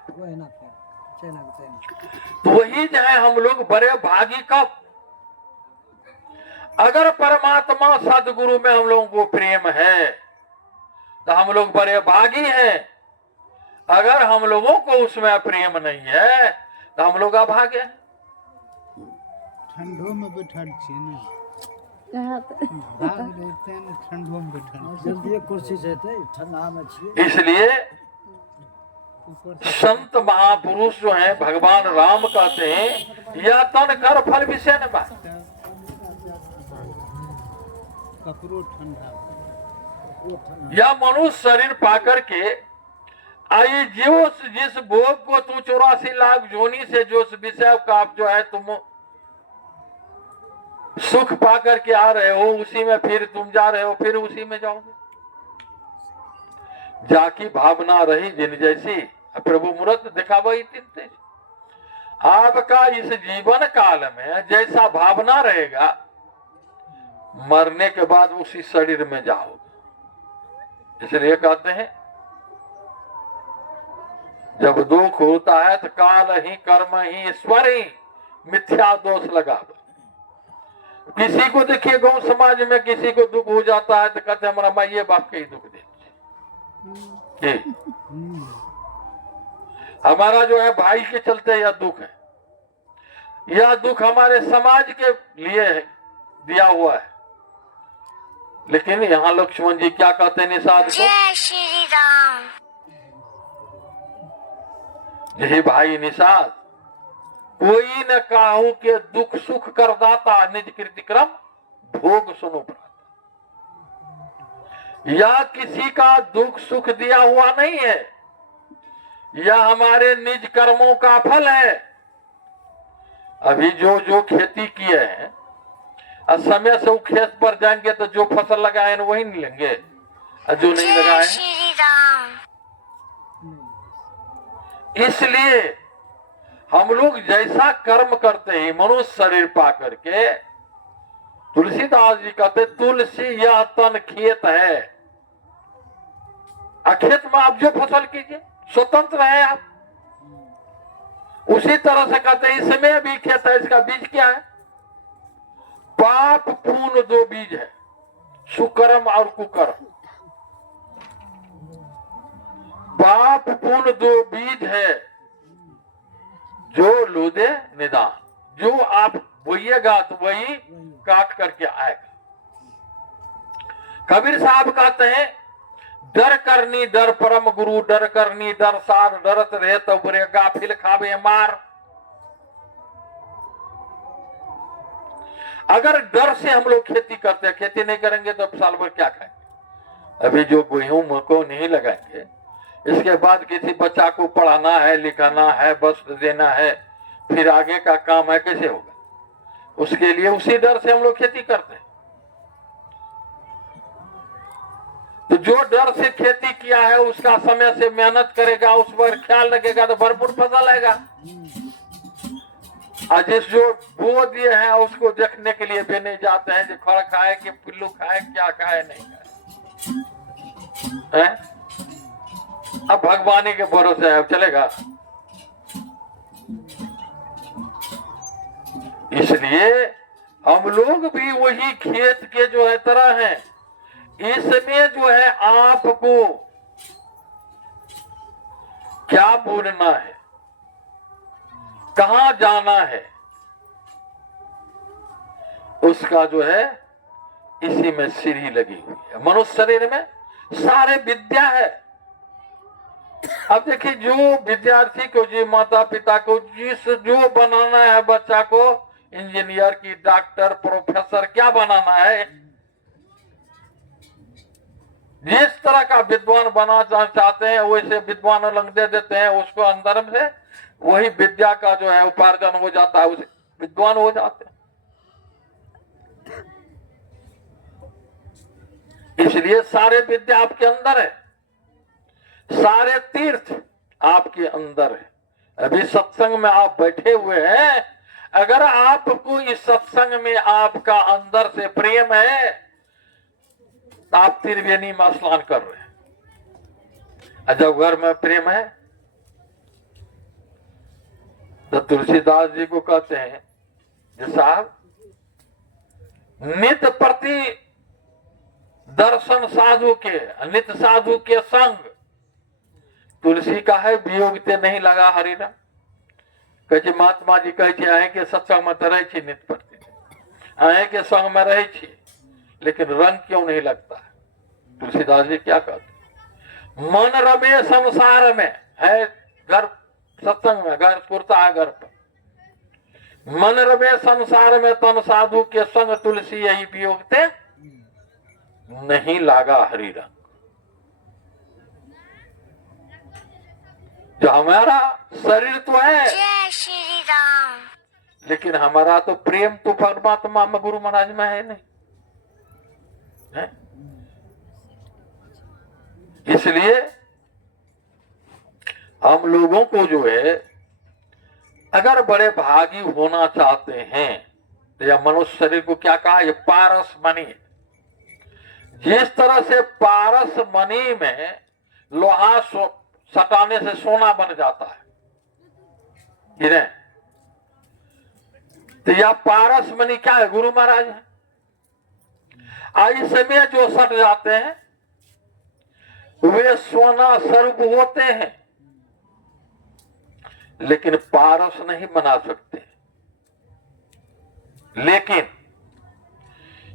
तो वही जो है हम लोग बड़े भागी कब, अगर परमात्मा सदगुरु में हम लोगों को प्रेम है तो हम लोग बड़े भागी हैं। अगर हम लोगों को उसमें प्रेम नहीं है तो हम लोग अभागे। ठंडों में बैठल छिए ना, भाग रहते हैं ठंडों में बैठल, जल्दी कोशिश हेतै ठंडा में छिए। इसलिए संत महापुरुष जो हैं भगवान राम कहते हैं यह तन कर फल विषय न बात, कपड़ो ठंडा, यह मनुष्य शरीर पाकर के आई जिस भोग को तू 84 लाख जोनी से जो विषय का जो है तुम सुख पा करके आ रहे हो, उसी में फिर तुम जा रहे हो, फिर उसी में जाओगे। जाकी भावना रही जिन जैसी, प्रभु मूर्त दिखावई तिनते। आपका इस जीवन काल में जैसा भावना रहेगा, मरने के बाद उसी शरीर में जाओगे। इसलिए कहते हैं जब दुख होता है तो काल ही, कर्म ही, ईश्वर ही मिथ्या दोष लगा। किसी को देखिए गांव समाज में किसी को दुख हो जाता है तो कहते हैं हमारा माइये बाप के ही दुख दे, हमारा जो है भाई के चलते यह दुख है, यह दुख हमारे समाज के लिए दिया हुआ है। लेकिन यहाँ लक्ष्मण जी क्या कहते हैं निषाद को, जय श्री राम। यही भाई निषाद, कोई न काहू के दुख सुख कर दाता, निज कृतिक्रम भोग सुनो प्राता। यह किसी का दुख सुख दिया हुआ नहीं है, यह हमारे निज कर्मों का फल है। अभी जो जो खेती किए हैं, समय से वो खेत पर जाएंगे तो जो फसल लगाए हैं वही नहीं लेंगे, और जो नहीं जय लगाए। श्री राम। इसलिए हम लोग जैसा कर्म करते हैं मनुष्य शरीर पा करके, तुलसीदास जी कहते तुलसी यह तन खेत है। खेत में आप जो फसल कीजिए स्वतंत्र है आप। उसी तरह से कहते हैं इसमें भी खेत है, इसका बीज क्या है, पाप पुण्य दो बीज है, सुकर्म और कुकर्म। पाप पुण्य दो बीज है, जो लूदे निदान, जो आप बोइएगा तो वही काट करके आएगा। कबीर साहब कहते हैं डर करनी डर परम गुरु, डर करनी डर सार, डरत रहे तो बुरे गाफिल खावे मार। अगर डर से हम लोग खेती करते हैं, खेती नहीं करेंगे तो साल भर क्या खाएंगे। अभी जो गेहूं को नहीं लगाएंगे, इसके बाद किसी बच्चा को पढ़ाना है, लिखाना है, वस्त्र देना है, फिर आगे का काम है, कैसे होगा। उसके लिए उसी डर से हम लोग खेती करते हैं। तो जो डर से खेती किया है उसका समय से मेहनत करेगा, उस पर ख्याल रखेगा तो भरपूर फसल आएगा। और जिस जो बो दिए हैं उसको देखने के लिए भी नहीं जाते हैं, जो खड़ खाए कि पिल्लू खाए, क्या खाए नहीं खाए है? अब भगवानी के भरोसे है, चलेगा। इसलिए हम लोग भी वही खेत के जो है तरह हैं। इसमें जो है आपको क्या बोलना है, कहां जाना है, उसका जो है इसी में सीढ़ी लगी हुई है। मनुष्य शरीर में सारे विद्या है। अब देखिए जो विद्यार्थी को, जो माता पिता को जिस जो बनाना है बच्चा को, इंजीनियर की, डॉक्टर, प्रोफेसर, क्या बनाना है, जिस तरह का विद्वान बनाना चाहते हैं वैसे विद्वान अलग दे देते हैं उसको, अंदर से वही विद्या का जो है उपार्जन हो जाता है, उसे विद्वान हो जाते हैं। इसलिए सारे विद्या आपके अंदर है, सारे तीर्थ आपके अंदर है। अभी सत्संग में आप बैठे हुए हैं, अगर आपको इस सत्संग में आपका अंदर से प्रेम है तो आप त्रिवेणी में स्नान कर रहे हैं। जब घर में प्रेम है तो तुलसीदास जी को कहते हैं जो साहब नित्य प्रति दर्शन साधु के, नित्य साधु के संग तुलसी का है वियोगते नहीं लगा हरिना। कहे महात्मा जी कहे आए के सत्संग में तो रहे नित्य प्रति, आए के संग में रहे, लेकिन रंग क्यों नहीं लगता है। तुलसीदास जी क्या कहते, मन रमे संसार में है, घर सत्संग में घर पुरता है, घर पर मन रमे संसार में तन साधु के संग, तुलसी यही वियोगते नहीं लागा हरि रंग। जो हमारा शरीर तो है, जय श्री राम। लेकिन हमारा तो प्रेम तो परमात्मा में गुरु महाराज में है नहीं है? इसलिए हम लोगों को जो है अगर बड़े भागी होना चाहते हैं तो यह मनुष्य शरीर को क्या कहा, ये पारस मणि। जिस तरह से पारस मणि में लोहा सटाने से सोना बन जाता है कि नहीं, तो यह पारस मणि क्या है, गुरु महाराज है। इसमें जो सट जाते हैं वे सोना स्वरूप होते हैं, लेकिन पारस नहीं बना सकते। लेकिन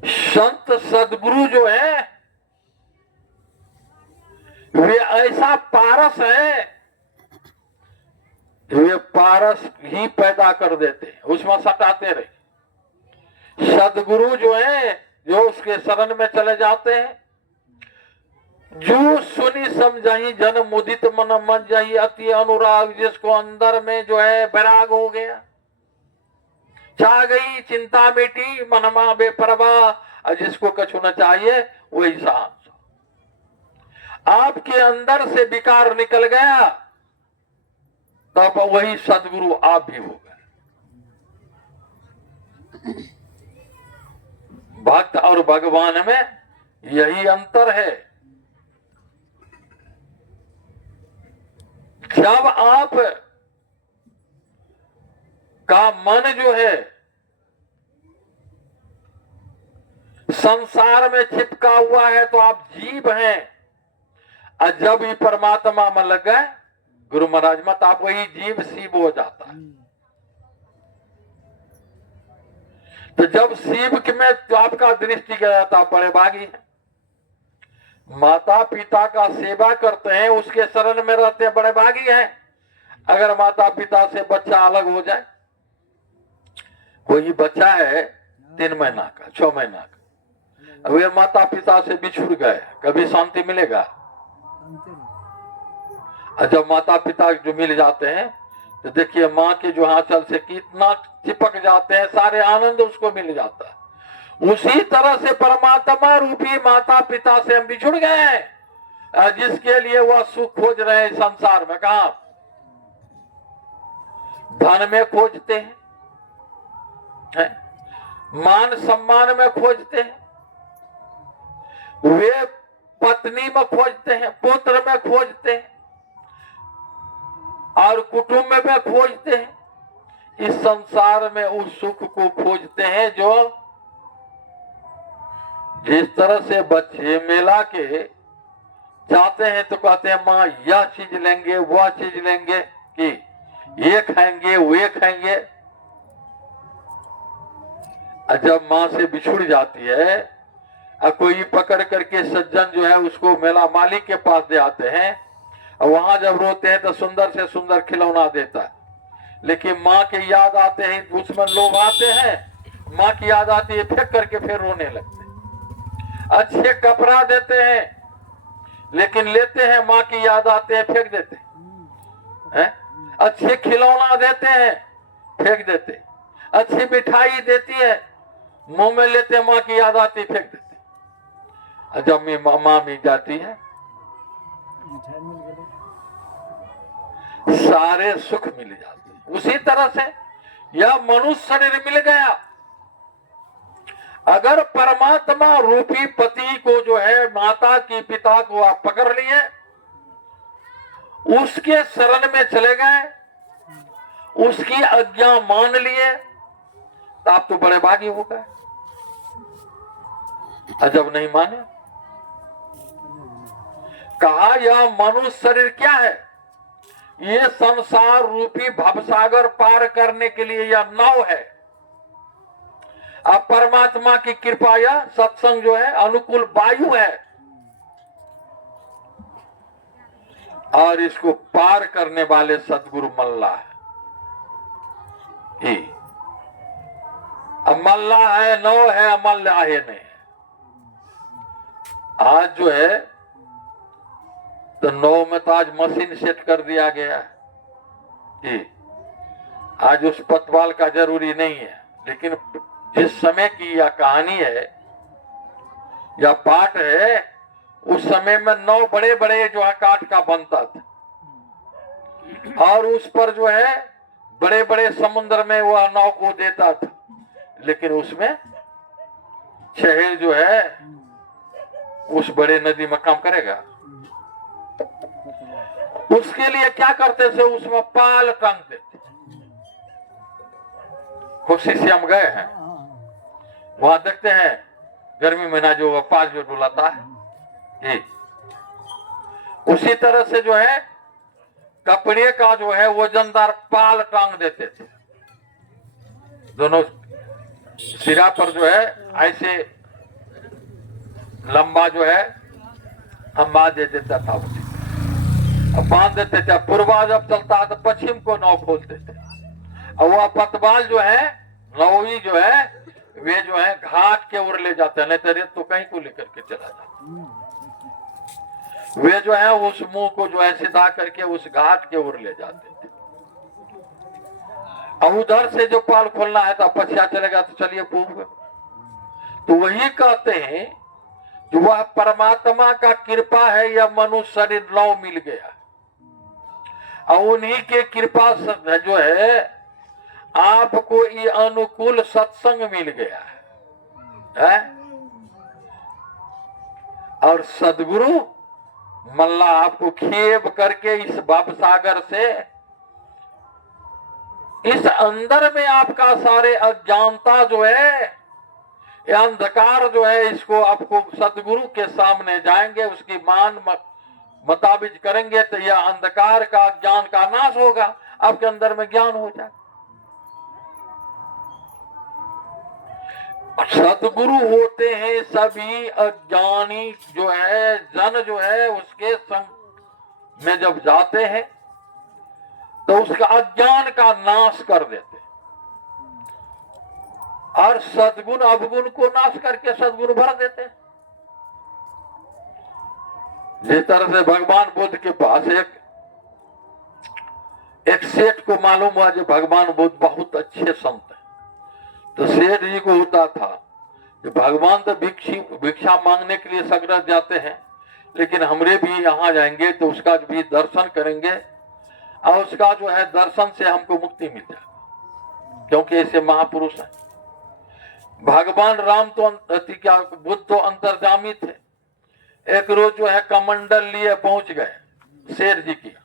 संत सदगुरु जो है वे ऐसा पारस है, वे पारस ही पैदा कर देते हैं, उसमें सटाते रहे। सदगुरु जो है जो उसके शरण में चले जाते हैं, जो सुनी समझाई जन मुदित मन मन जाई अति अनुराग, जिसको अंदर में जो है बैराग हो गया, छा गई चिंता मिटी मनमा बेपरवाह, जिसको कछु न चाहिए वही शांत। आपके अंदर से विकार निकल गया तब वही सदगुरु आप भी हो गए। भक्त और भगवान में यही अंतर है। जब आप का मन जो है संसार में चिपका हुआ है तो आप जीव हैं, और जब ही परमात्मा में लग गए गुरु महाराज मत, आप वही जीव शिव हो जाता है। तो जब शिव में तो आपका दृष्टि गया जाता, आप बड़े भागी हैं। माता पिता का सेवा करते हैं, उसके शरण में रहते हैं, बड़े भागी हैं। अगर माता पिता से बच्चा अलग हो जाए, कोई बच्चा है 3 महीना का 6 महीना का, वे माता पिता से बिछुड़ गए, कभी शांति मिलेगा? और जब माता पिता जो मिल जाते हैं तो देखिए माँ के जो आंचल से कितना चिपक जाते हैं, सारे आनंद उसको मिल जाता है। उसी तरह से परमात्मा रूपी माता पिता से हम बिछुड़ गए, जिसके लिए वह सुख खोज रहे हैं संसार में। कहा धन में खोजते हैं, मान सम्मान में खोजते हैं, वे पत्नी में खोजते हैं, पुत्र में खोजते हैं, और कुटुंब में खोजते हैं। इस संसार में उस सुख को खोजते हैं जो जिस तरह से बच्चे मेला के जाते हैं तो कहते हैं माँ यह चीज लेंगे वह चीज लेंगे, कि ये खाएंगे वे खाएंगे। जब माँ से बिछुड़ जाती है, कोई पकड़ करके सज्जन जो है उसको मेला मालिक के पास दे आते हैं, वहां जब रोते हैं तो सुंदर से सुंदर खिलौना देता है, लेकिन माँ के याद आते हैं, दुश्मन लोग आते हैं, माँ की याद आती है, फेंक करके फिर रोने लगते हैं। अच्छे कपड़ा देते हैं, लेकिन लेते हैं, माँ की याद आते हैं, फेंक देते हैं। अच्छे खिलौना देते हैं, फेंक देते हैं। अच्छी मिठाई देती है, मुंह में लेते हैं, माँ की याद आती है, फेंक देते हैं। जब माँ मिल जाती है, सारे सुख मिल जाते हैं। उसी तरह से यह मनुष्य शरीर मिल गया। अगर परमात्मा रूपी पति को जो है माता की पिता को आप पकड़ लिए, उसके शरण में चले गए, उसकी आज्ञा मान लिए, तो आप तो बड़े भागी हो गए। जब नहीं माने, कहा यह मनुष्य शरीर क्या है, ये संसार रूपी भवसागर पार करने के लिए यह नाव है। अब परमात्मा की कृपा या सत्संग जो है अनुकूल वायु है, और इसको पार करने वाले सदगुरु मल्ला है। अब मल्ला है, नौ है, अमल्ला है नहीं। आज जो है तो 9 में तो आज मशीन सेट कर दिया गया है। आज उस पतवाल का जरूरी नहीं है, लेकिन जिस समय की यह कहानी है या पाठ है, उस समय में 9 बड़े बड़े जो है काठ का बनता था, और उस पर जो है बड़े बड़े समुद्र में वह नाव को देता था, लेकिन उसमें शहर जो है उस बड़े नदी में काम करेगा। उसके लिए क्या करते थे, उसमें पाल टांगते थे। खुशी से हम गए हैं, वहां देखते हैं गर्मी महीना जो पाल जो डुलाता है जी, उसी तरह से जो है कपड़े का जो है वजनदार पाल टांग देते थे। दोनों सिरा पर जो है ऐसे लंबा जो है खंबा दे देता था, उसे अब बांध देते थे। पूर्वा जब चलता तो पश्चिम को नाव खोलते थे, और वह पतवाल जो है नौवी जो है वे जो है घाट के ओर ले जाते हैं, नहीं तो रेत तो कहीं को लेकर के चला जाता। वे जो है उस मुंह को जो है सीधा करके उस घाट के ओर ले जाते थे। अब उधर से जो पाल खोलना है तो पछिया चलेगा तो चलिए पूर्व। तो वही कहते हैं कि वह परमात्मा का कृपा है, या मनुष्य शरीर नौ मिल गया, और उन्हीं के कृपा से जो है आपको ये अनुकूल सत्संग मिल गया है? और सदगुरु मल्ला आपको खेब करके इस भव सागर से, इस अंदर में आपका सारे अज्ञानता जो है, ये अंधकार जो है, इसको आपको सदगुरु के सामने जाएंगे, उसकी मान मुताबिक करेंगे तो यह अंधकार का ज्ञान का नाश होगा, आपके अंदर में ज्ञान हो जाए। सदगुरु होते हैं सभी अज्ञानी जो है जन जो है उसके संग में जब जाते हैं तो उसका अज्ञान का नाश कर देते हैं, और सदगुण अवगुण को नाश करके सदगुण भर देते हैं। जिस तरह से भगवान बुद्ध के पास एक सेठ को मालूम हुआ जो भगवान बुद्ध बहुत अच्छे संत हैं, तो सेठ जी को होता था कि भगवान तो भिक्षा मांगने के लिए सगरा जाते हैं, लेकिन हमरे भी यहाँ जाएंगे तो उसका भी दर्शन करेंगे, और उसका जो है दर्शन से हमको मुक्ति मिल जाएगी, क्योंकि ऐसे महापुरुष हैं। भगवान राम तो क्या बुद्ध तो अंतर्जामी थे। एक रोज जो है कमंडल लिए पहुंच गए शेर जी की,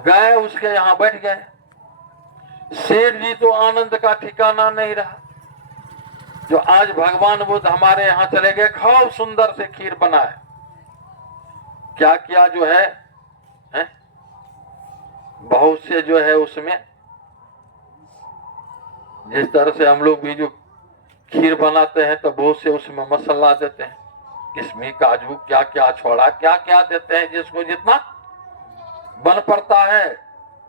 गए उसके यहाँ बैठ गए। शेर जी तो आनंद का ठिकाना नहीं रहा, जो आज भगवान बुद्ध हमारे यहाँ चले गए, खाओ सुंदर से खीर बनाए, क्या किया जो है बहुत से जो है उसमें, जिस तरह से हम लोग भी जो खीर बनाते हैं तो बहुत से उसमें मसाला देते हैं, किशमिश काजू क्या क्या छोड़ा क्या क्या देते हैं, जिसको जितना बन पड़ता है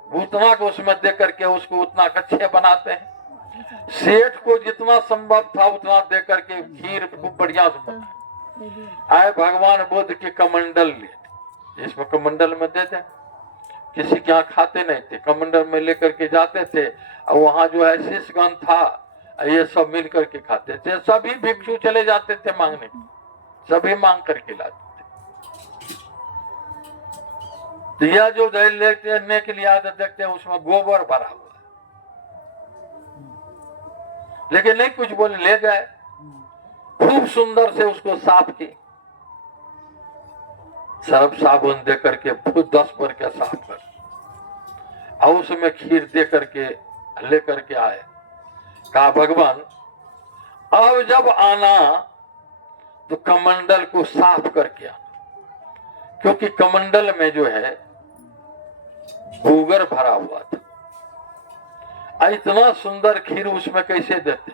उतना को उसमें दे करके उसको उतना कच्चे बनाते हैं। सेठ को जितना संभव था उतना दे करके खीर खूब बढ़िया से बना। आए भगवान बुद्ध के कमंडल लिए, इसमें कमंडल में देते, किसी के यहाँ खाते नहीं थे, कमंडल में लेकर के जाते थे, और वहां जो है शीशगंध था, ये सब मिल करके खाते थे। सभी भिक्षु चले जाते थे मांगने, सभी मांग करके लाते थे। दिया जो लेने के लिए आते देखते हैं उसमें गोबर भरा हुआ है, लेकिन नहीं कुछ बोले, ले गए, खूब सुंदर से उसको साफ की, सर्फ साबुन दे करके 10 बार के साफ कर, और उसमें खीर दे करके ले करके आए। कहा भगवान अब जब आना तो कमंडल को साफ करके आना, क्योंकि कमंडल में जो है गोबर भरा हुआ था, इतना सुंदर खीर उसमें कैसे देते,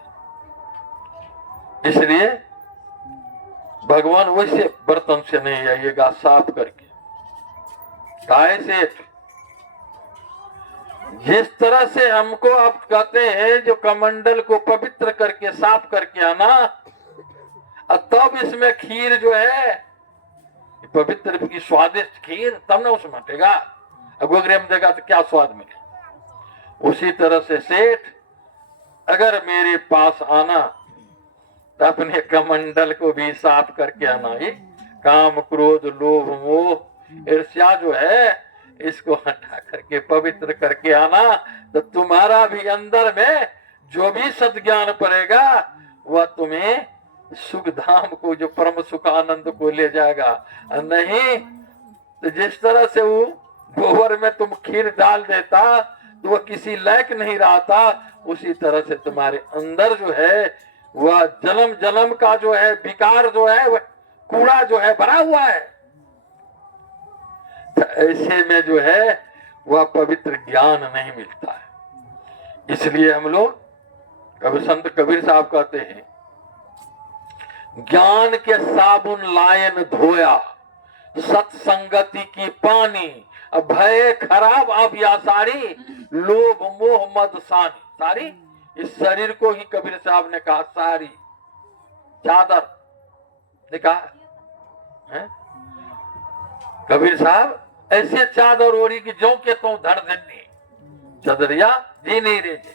इसलिए भगवान वैसे बर्तन से नहीं आइएगा, साफ करके। सेठ जिस तरह से हमको आप कहते हैं जो कमंडल को पवित्र करके साफ करके आना, तब इसमें खीर जो है पवित्र की स्वादिष्ट खीर, तब ना उसमें हटेगा। गोगरे में देगा तो क्या स्वाद मिले, उसी तरह से सेठ अगर मेरे पास आना तो अपने कमंडल को भी साफ करके आना। ही काम क्रोध लोभ मोह ईर्ष्या जो है इसको हटा करके पवित्र करके आना, तो तुम्हारा भी अंदर में जो भी सद्ज्ञान पड़ेगा वह तुम्हें सुख धाम को, जो परम सुख आनंद को ले जाएगा। नहीं तो जिस तरह से वो गोबर में तुम खीर डाल देता तो वह किसी लायक नहीं रहा था, उसी तरह से तुम्हारे अंदर जो है वह जन्म जन्म का जो है विकार जो है वह कूड़ा जो है भरा हुआ है। तो ऐसे में जो है वह पवित्र ज्ञान नहीं मिलता है। इसलिए हम लोग कभी संत कबीर साहब कहते हैं, ज्ञान के साबुन लायन धोया सत्संगति की पानी, भय खराब अब या सारी लोभ मोह मद सानी। सारी इस शरीर को ही कबीर साहब ने कहा सारी चादर ने कहा है? कबीर साहब ऐसे चादर ओढ़ी कि जो के तो धड़ देनी चदरिया जी नहीं रे जी।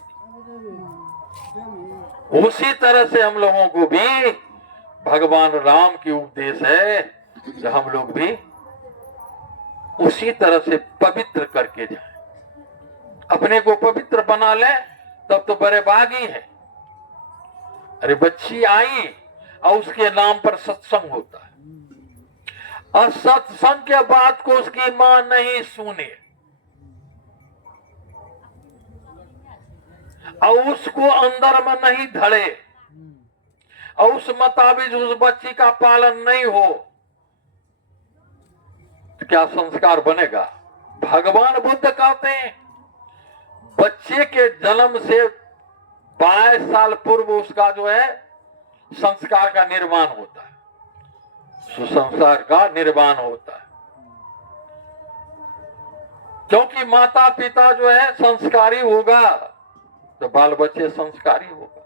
उसी तरह से हम लोगों को भी भगवान राम की उपदेश है कि हम लोग भी उसी तरह से पवित्र करके जाए, अपने को पवित्र बना ले, तब तो बड़े भागी है। अरे बच्ची आई और उसके नाम पर सत्संग होता है, और सत्संग के बाद को उसकी मां नहीं सुने और उसको अंदर में नहीं धड़े और उस मुताबिक उस बच्ची का पालन नहीं हो, तो क्या संस्कार बनेगा? भगवान बुद्ध कहते हैं बच्चे के जन्म से 22 साल पूर्व उसका जो है संस्कार का निर्माण होता है, सुसंस्कार का निर्माण होता है। क्योंकि माता पिता जो है संस्कारी होगा तो बाल बच्चे संस्कारी होगा।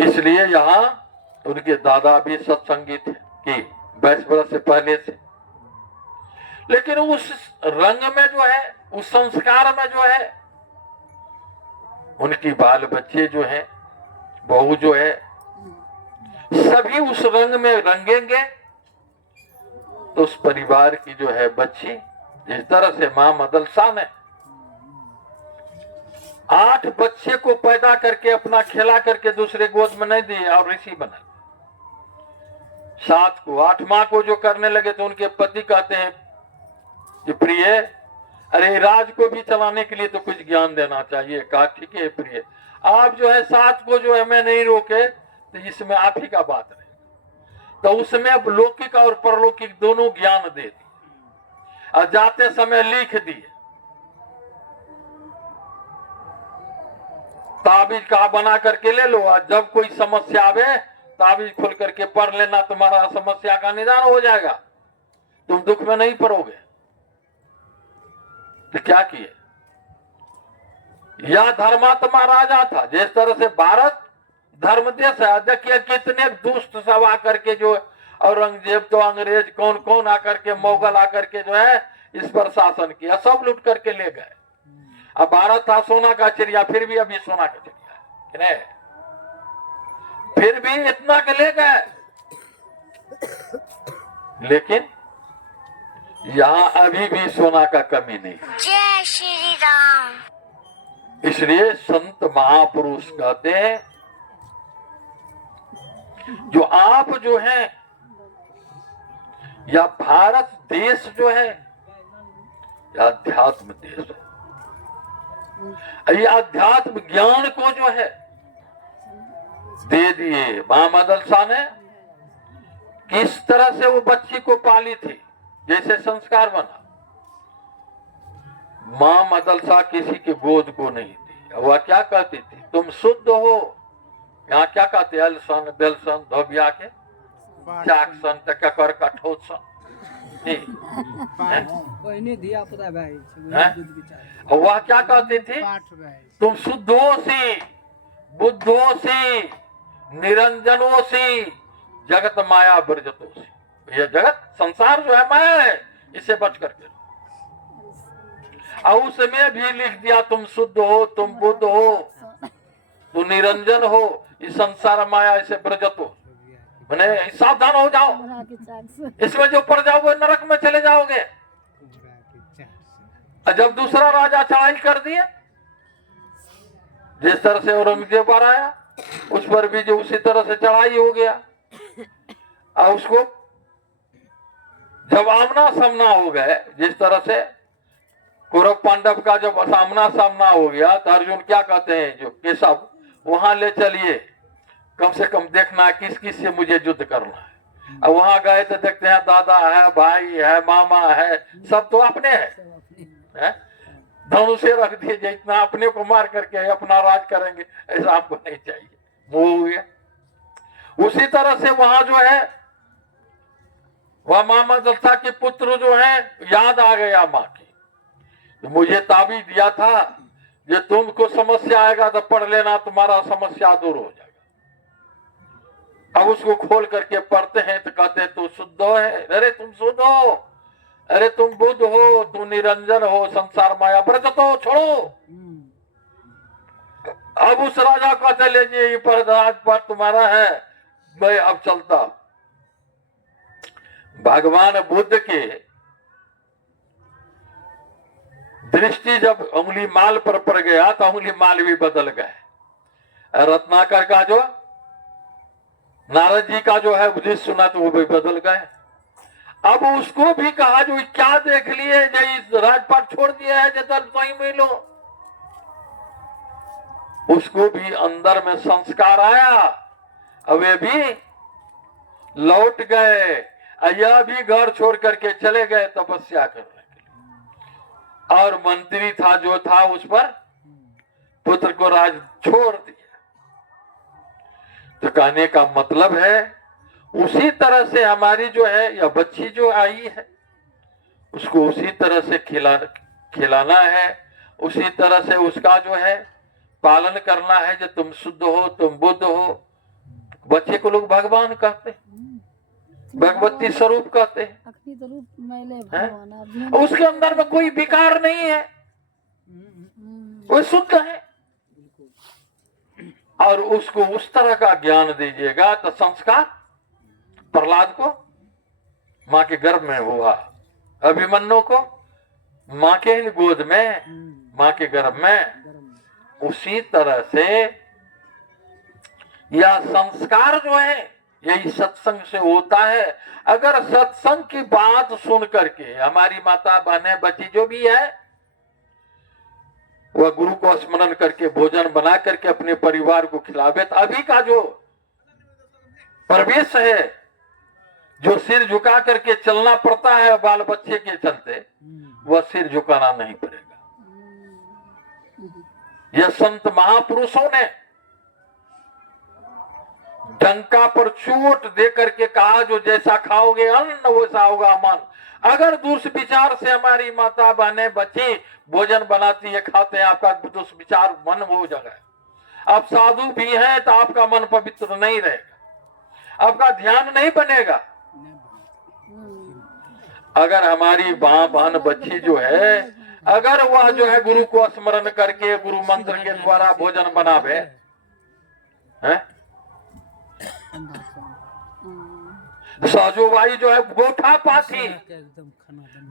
इसलिए यहाँ उनके दादा भी सत्संगी थे कि 22 वर्ष से पहले से, लेकिन उस रंग में जो है, उस संस्कार में जो है, उनकी बाल बच्चे जो है, बहू जो है, सभी उस रंग में रंगेंगे तो उस परिवार की जो है बच्ची, जिस तरह से मां मदलसा ने 8 बच्चे को पैदा करके अपना खिला करके दूसरे गोद में नहीं दिए और ऋषि बना, 7 को 8वां को जो करने लगे तो उनके पति कहते हैं कि प्रिय, अरे राज को भी चलाने के लिए तो कुछ ज्ञान देना चाहिए। कहा ठीक है प्रिय, आप जो है 7 को जो है मैं नहीं रोके तो इसमें आप ही का बात है। तो उसमें अब लौकिक और परलौकिक दोनों ज्ञान दे दिए और जाते समय लिख दिए, ताबीज कहा बना करके ले लो, और जब कोई समस्या आवे ताबीज खोल करके पढ़ लेना, तुम्हारा समस्या का निदान हो जाएगा, तुम दुख में नहीं पड़ोगे। तो क्या किए? यह धर्मात्मा राजा था। जिस तरह से भारत धर्म देश है, देखिए कितने दुष्ट सब आकर के जो औरंगजेब तो अंग्रेज कौन कौन आकर के मुगल आकर के जो है इस पर शासन किया, सब लूट करके ले गए। अब भारत था सोना का चिड़िया, फिर भी अभी सोना का चिड़िया है, फिर भी इतना के ले गए। लेकिन यहाँ अभी भी सोना का कमी नहीं। जय श्री राम। इसलिए संत महापुरुष कहते हैं जो आप जो है या भारत देश जो है या अध्यात्म देश है, ये अध्यात्म ज्ञान को जो है दे दिए। मां मदलसा ने किस तरह से वो बच्ची को पाली थी, जैसे संस्कार बना। मां मदलसा किसी के गोद को नहीं थी। वह क्या कहती थी, तुम शुद्ध हो। यहाँ क्या कहते हैं, अलसन बेलसन धोबिया के चाकसन तकर कठोत्सन। वह क्या कहती थी, तुम शुद्धोसी बुद्धोसी निरंजनोसी जगत माया ब्रजतोसी। ये जगत संसार जो है माया है, इससे बच करके। और उसमें भी लिख दिया तुम शुद्ध हो, तुम बुद्ध हो, तुम निरंजन हो, इस संसार माया से ब्रजत हो, मैंने सावधान हो जाओ, इसमें जो पड़ जाओगे नरक में चले जाओगे। जब दूसरा राजा चढ़ाई कर दिए, जिस तरह से औरंगजेब पर आया उस पर भी जो उसी तरह से चढ़ाई हो गया, और उसको जब आमना सामना हो गए, जिस तरह से कौरव पांडव का जब सामना सामना हो गया तो अर्जुन क्या कहते हैं, जो केशव वहां ले चलिए, कम से कम देखना किस किस से मुझे युद्ध करना है। अब वहां गए तो देखते हैं दादा है, भाई है, मामा है, सब तो अपने है, धनुषे रख दिए, जितना अपने को मार करके अपना राज करेंगे, ऐसा आपको नहीं चाहिए, वो हो गया। उसी तरह से वहां जो है वह मामा दत्ता के पुत्र जो है याद आ गया माँ की, तो मुझे ताबीज दिया था जो तुमको समस्या आएगा तो पढ़ लेना, तुम्हारा समस्या दूर हो जाएगा। अब उसको खोल करके पढ़ते हैं तो कहते हैं तू शुद्ध है, अरे तुम शुद्ध हो, अरे तुम बुद्ध हो, तुम निरंजन हो, संसार माया ब्रजत हो, छोड़ो। अब उस राजा को कहते लीजिए ये पर तुम्हारा है, मैं अब चलता। भगवान बुद्ध के दृष्टि जब उंगली माल पर पड़ गया तो उंगली माल भी बदल गए। रत्नाकर का जो नारद जी का जो है उपदेश सुना तो वो भी बदल गए। अब उसको भी कहा जो क्या देख लिए, जो राजपाट छोड़ दिया है, जब वही मिलो। उसको भी अंदर में संस्कार आया, अब वे भी लौट गए, यह भी घर छोड़ करके चले गए तपस्या करने के लिए। और मंत्री था जो था उस पर पुत्र को राज छोड़ दिया। तो कहने का मतलब है उसी तरह से हमारी जो है यह बच्ची जो आई है उसको उसी तरह से खिलाना है, उसी तरह से उसका जो है पालन करना है। जो तुम शुद्ध हो, तुम बुद्ध हो। बच्चे को लोग भगवान कहते हैं, भगवती स्वरूप कहते हैं। उसके अंदर में कोई विकार नहीं है, वो शुद्ध है। और उसको उस तरह का ज्ञान दीजिएगा तो संस्कार प्रहलाद को माँ के गर्भ में हुआ, अभिमन्यु को माँ के गोद में, माँ के गर्भ में। उसी तरह से यह संस्कार जो है यही सत्संग से होता है। अगर सत्संग की बात सुन करके हमारी माता बहनें बच्ची जो भी है वह गुरु को स्मरण करके भोजन बना करके अपने परिवार को खिलावे, तो अभी का जो प्रवेश है, जो सिर झुका करके चलना पड़ता है बाल बच्चे के चलते, वह सिर झुकाना नहीं पड़ेगा। यह संत महापुरुषों ने डंका पर चोट दे करके कहा जो जैसा खाओगे अन्न वैसा होगा मन। अगर दुष्विचार से हमारी माता बहने बच्ची भोजन बनाती है, खाते हैं, आपका दुष्विचार मन हो जाएगा। आप साधु भी हैं तो आपका मन पवित्र नहीं रहेगा, आपका ध्यान नहीं बनेगा। अगर हमारी माँ बहन बच्ची जो है, अगर वह जो है गुरु को स्मरण करके गुरु मंत्र के द्वारा भोजन बनावे है, साजोबाई जो है गोठा पाथी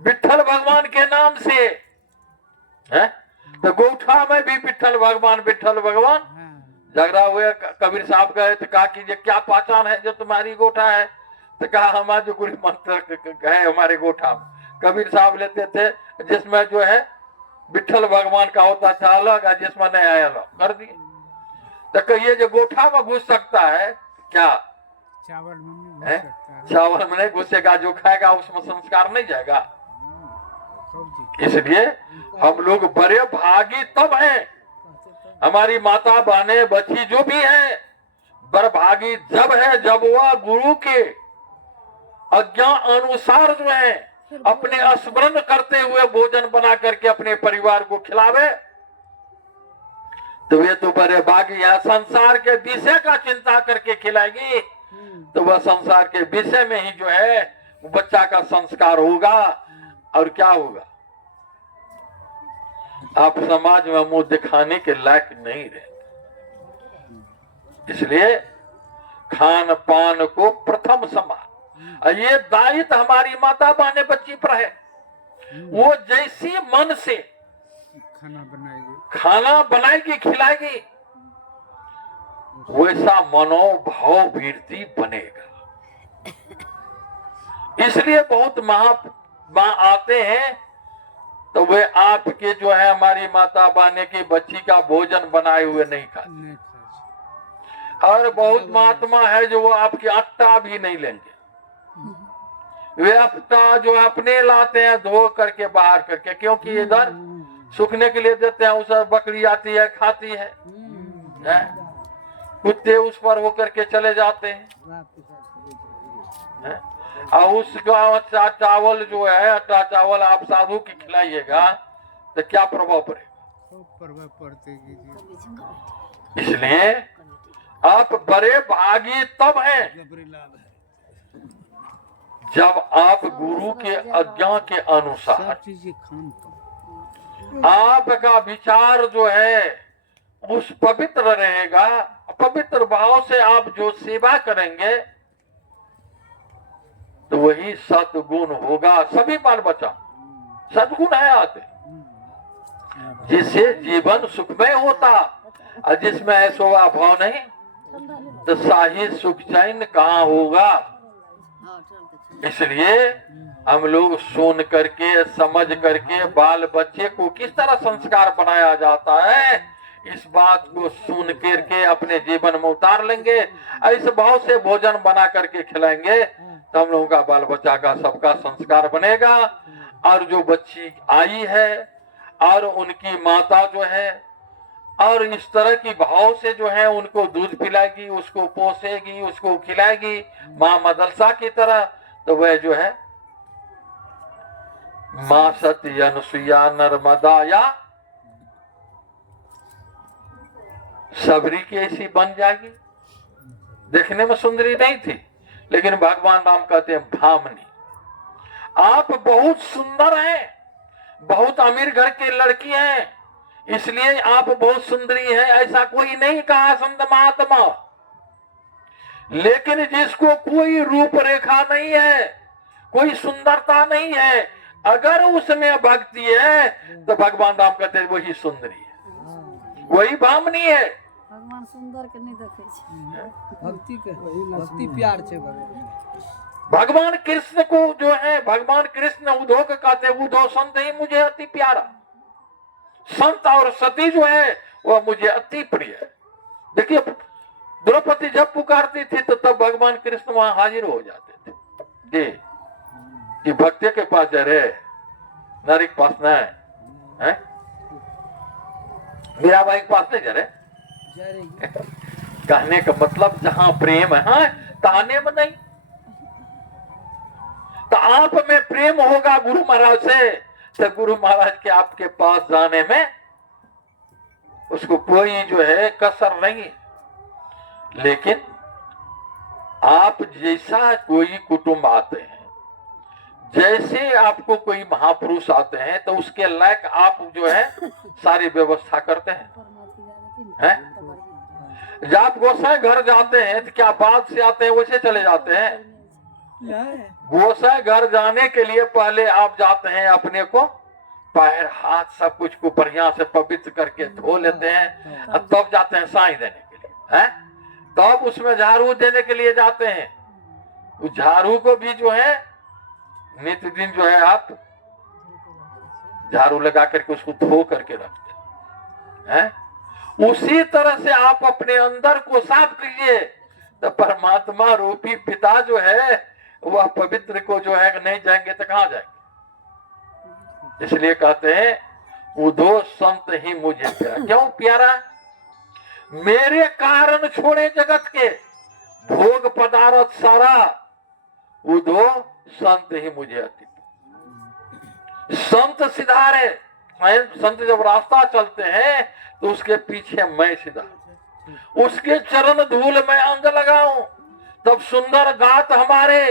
विठल भगवान के नाम से है, तो गोठा में भी विठल भगवान झगड़ा हुए। कबीर साहब गए तो कहा कि ये क्या पहचान है जो तुम्हारी गोठा है, तो कहा हमारा जो गुरु मंत्र है हमारे गोठा में। कबीर साहब लेते थे जिसमें जो है विठल भगवान का होता था अलग, जिसमें नहीं आया अलग कर दिए। तो कहिए जो गोठा में घुस सकता है क्या, चावल में नहीं घुसेगा, जो खाएगा उसमें संस्कार नहीं जाएगा। इसलिए हम लोग बड़े भागी तब हैं, हमारी माता बहने बच्ची जो भी है बड़े भागी जब है जब वह गुरु के आज्ञा अनुसार जो है अपने स्मरण करते हुए भोजन बना करके अपने परिवार को खिलावे, तो वे तो बड़े भागी। या संसार के विषय का चिंता करके खिलाएगी तो वह संसार के विषय में ही जो है बच्चा का संस्कार होगा। और क्या होगा, आप समाज में मुंह दिखाने के लायक नहीं रहे। इसलिए खान पान को प्रथम समान, और ये दायित्व हमारी माता बहने बच्ची पर है। वो जैसी मन से खाना बनाएगी खिलाएगी, वैसा मनोभाव वृत्ति बनेगा। इसलिए बहुत माँ आते हैं तो वे आपके जो है हमारी माता बहने की बच्ची का भोजन बनाए हुए नहीं खाते, और बहुत महात्मा है जो वो आपकी आटा भी नहीं लेंगे। वे आटा जो अपने लाते हैं धो करके बाहर करके, क्योंकि इधर सूखने के लिए देते हैं, उस बकरी आती है खाती है, कुत्ते उस पर होकर के चले जाते हैं, और उसका अच्छा चावल जो है, आटा चावल आप साधु की खिलाइएगा तो क्या प्रभाव पड़ेगा? इसलिए आप बड़े भागी तब हैं जब आप गुरु के आज्ञा के अनुसार आपका विचार जो है उस पवित्र रहेगा। पवित्र भाव से आप जो सेवा करेंगे तो वही सद्गुण होगा। सभी बाल बच्चा सद्गुण है आते, जिससे जीवन सुखमय होता, और जिसमें ऐसा भाव नहीं तो शाही सुख चैन कहाँ होगा। इसलिए हम लोग सुन करके समझ करके बाल बच्चे को किस तरह संस्कार बनाया जाता है, इस बात को सुन करके अपने जीवन में उतार लेंगे। इस भाव से भोजन बना करके खिलाएंगे तो हम लोगों का बाल बच्चा का सबका संस्कार बनेगा। और जो बच्ची आई है और उनकी माता जो है, और इस तरह की भाव से जो है उनको दूध पिलाएगी, उसको पोसेगी, उसको खिलाएगी माँ मदरसा की तरह, तो वह जो है माँ सती अनुसुईया नर्मदा या सबरी की ऐसी बन जाएगी। देखने में सुंदरी नहीं थी, लेकिन भगवान राम कहते हैं भामनी, आप बहुत सुंदर हैं, बहुत अमीर घर की लड़की हैं, इसलिए आप बहुत सुंदरी हैं, ऐसा कोई नहीं कहा संत महात्मा। लेकिन जिसको कोई रूप रेखा नहीं है, कोई सुंदरता नहीं है, अगर उसमें भक्ति है तो भगवान राम कहते हैं वही सुंदरी है, वही भामनी है। भगवान सुंदर के नहीं देखे भक्ति प्यार छे। भगवान कृष्ण को जो है, भगवान कृष्ण उद्धव के कहते, उद्धव संत ही मुझे अति प्यारा, संत और सती जो है वह मुझे अति प्रिय है। देखिए द्रौपदी जब पुकारती थी तो तब भगवान कृष्ण वहां हाजिर हो जाते थे कि भक्ति के पास जा रहे, नारी के पास न है, मीराबाई के पास नहीं जा रहे। कहने का मतलब जहां प्रेम है ताने में नहीं। तो आप में प्रेम होगा गुरु महाराज से, तो गुरु महाराज के आपके पास जाने में उसको कोई जो है कसर नहीं। लेकिन आप जैसा कोई कुटुंब आते हैं, जैसे आपको कोई महापुरुष आते हैं, तो उसके लायक आप जो है सारी व्यवस्था करते हैं। जब आप गोसाई घर जाते हैं तो क्या बात से आते हैं वैसे चले जाते हैं? गोसाई घर जाने के लिए पहले आप जाते हैं, अपने को पैर हाथ सब कुछ को बढ़िया से पवित्र करके धो लेते हैं, और तब जाते हैं साई देने के लिए, हैं? तब उसमें झाड़ू देने के लिए जाते हैं। उस झाड़ू को भी जो है नित्य दिन जो है आप झाड़ू लगा करके उसको धो करके रखते हैं। उसी तरह से आप अपने अंदर को साफ कीजिए, तो परमात्मा रूपी पिता जो है वह पवित्र को जो है नहीं जाएंगे तो कहां जाएंगे। इसलिए कहते हैं उद्धव संत ही मुझे प्यारा। क्यों प्यारा? मेरे कारण छोड़े जगत के भोग पदार्थ सारा, उद्धव संत ही मुझे अति। संत सिधारे, संत जब रास्ता चलते हैं तो उसके पीछे मैं सीधा, उसके चरण धूल में अंग लगाऊं, तब सुंदर गात हमारे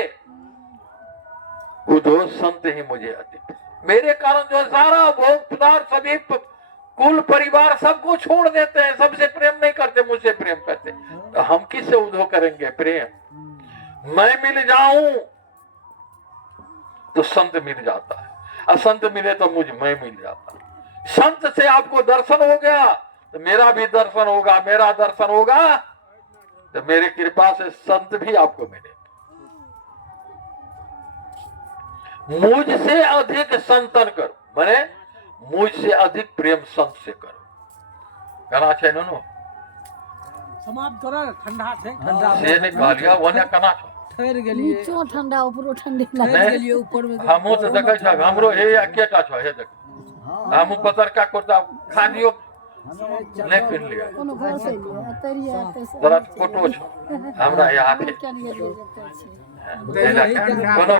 उद्धव संत ही मुझे अति। मेरे कारण जो सारा भोग पदार्थ सभी कुल परिवार सबको छोड़ देते हैं, सबसे प्रेम नहीं करते, मुझसे प्रेम करते, तो हम किससे उधो करेंगे प्रेम? मैं मिल जाऊं तो संत मिल जाता है, असंत मिले तो मैं मिल जाता है। संत से आपको दर्शन हो गया तो मेरा भी दर्शन होगा, मेरा दर्शन होगा तो मेरी कृपा से संत भी आपको मिले। मुझसे अधिक संतन करो, मैंने मुझसे अधिक प्रेम संत से करो। कना छे नो समाप्त करो, ठंडा छे, ठंडा से ने कह लिया वने कना छो ठहर गेलिए, नीचो ठंडा ऊपरो ठंडी ठहर लगे। गेलिए ऊपर में। हमो तो देखे छ हमरो हे एकेटा छ, हे देख हम पतर का कुर्ता खा दियो नहीं पहन लिया, कोनो घर से लिए अतरिया कैसे जरा फोटो छ हमरा यहाँ पे क्या नहीं दे देते छी। कोनो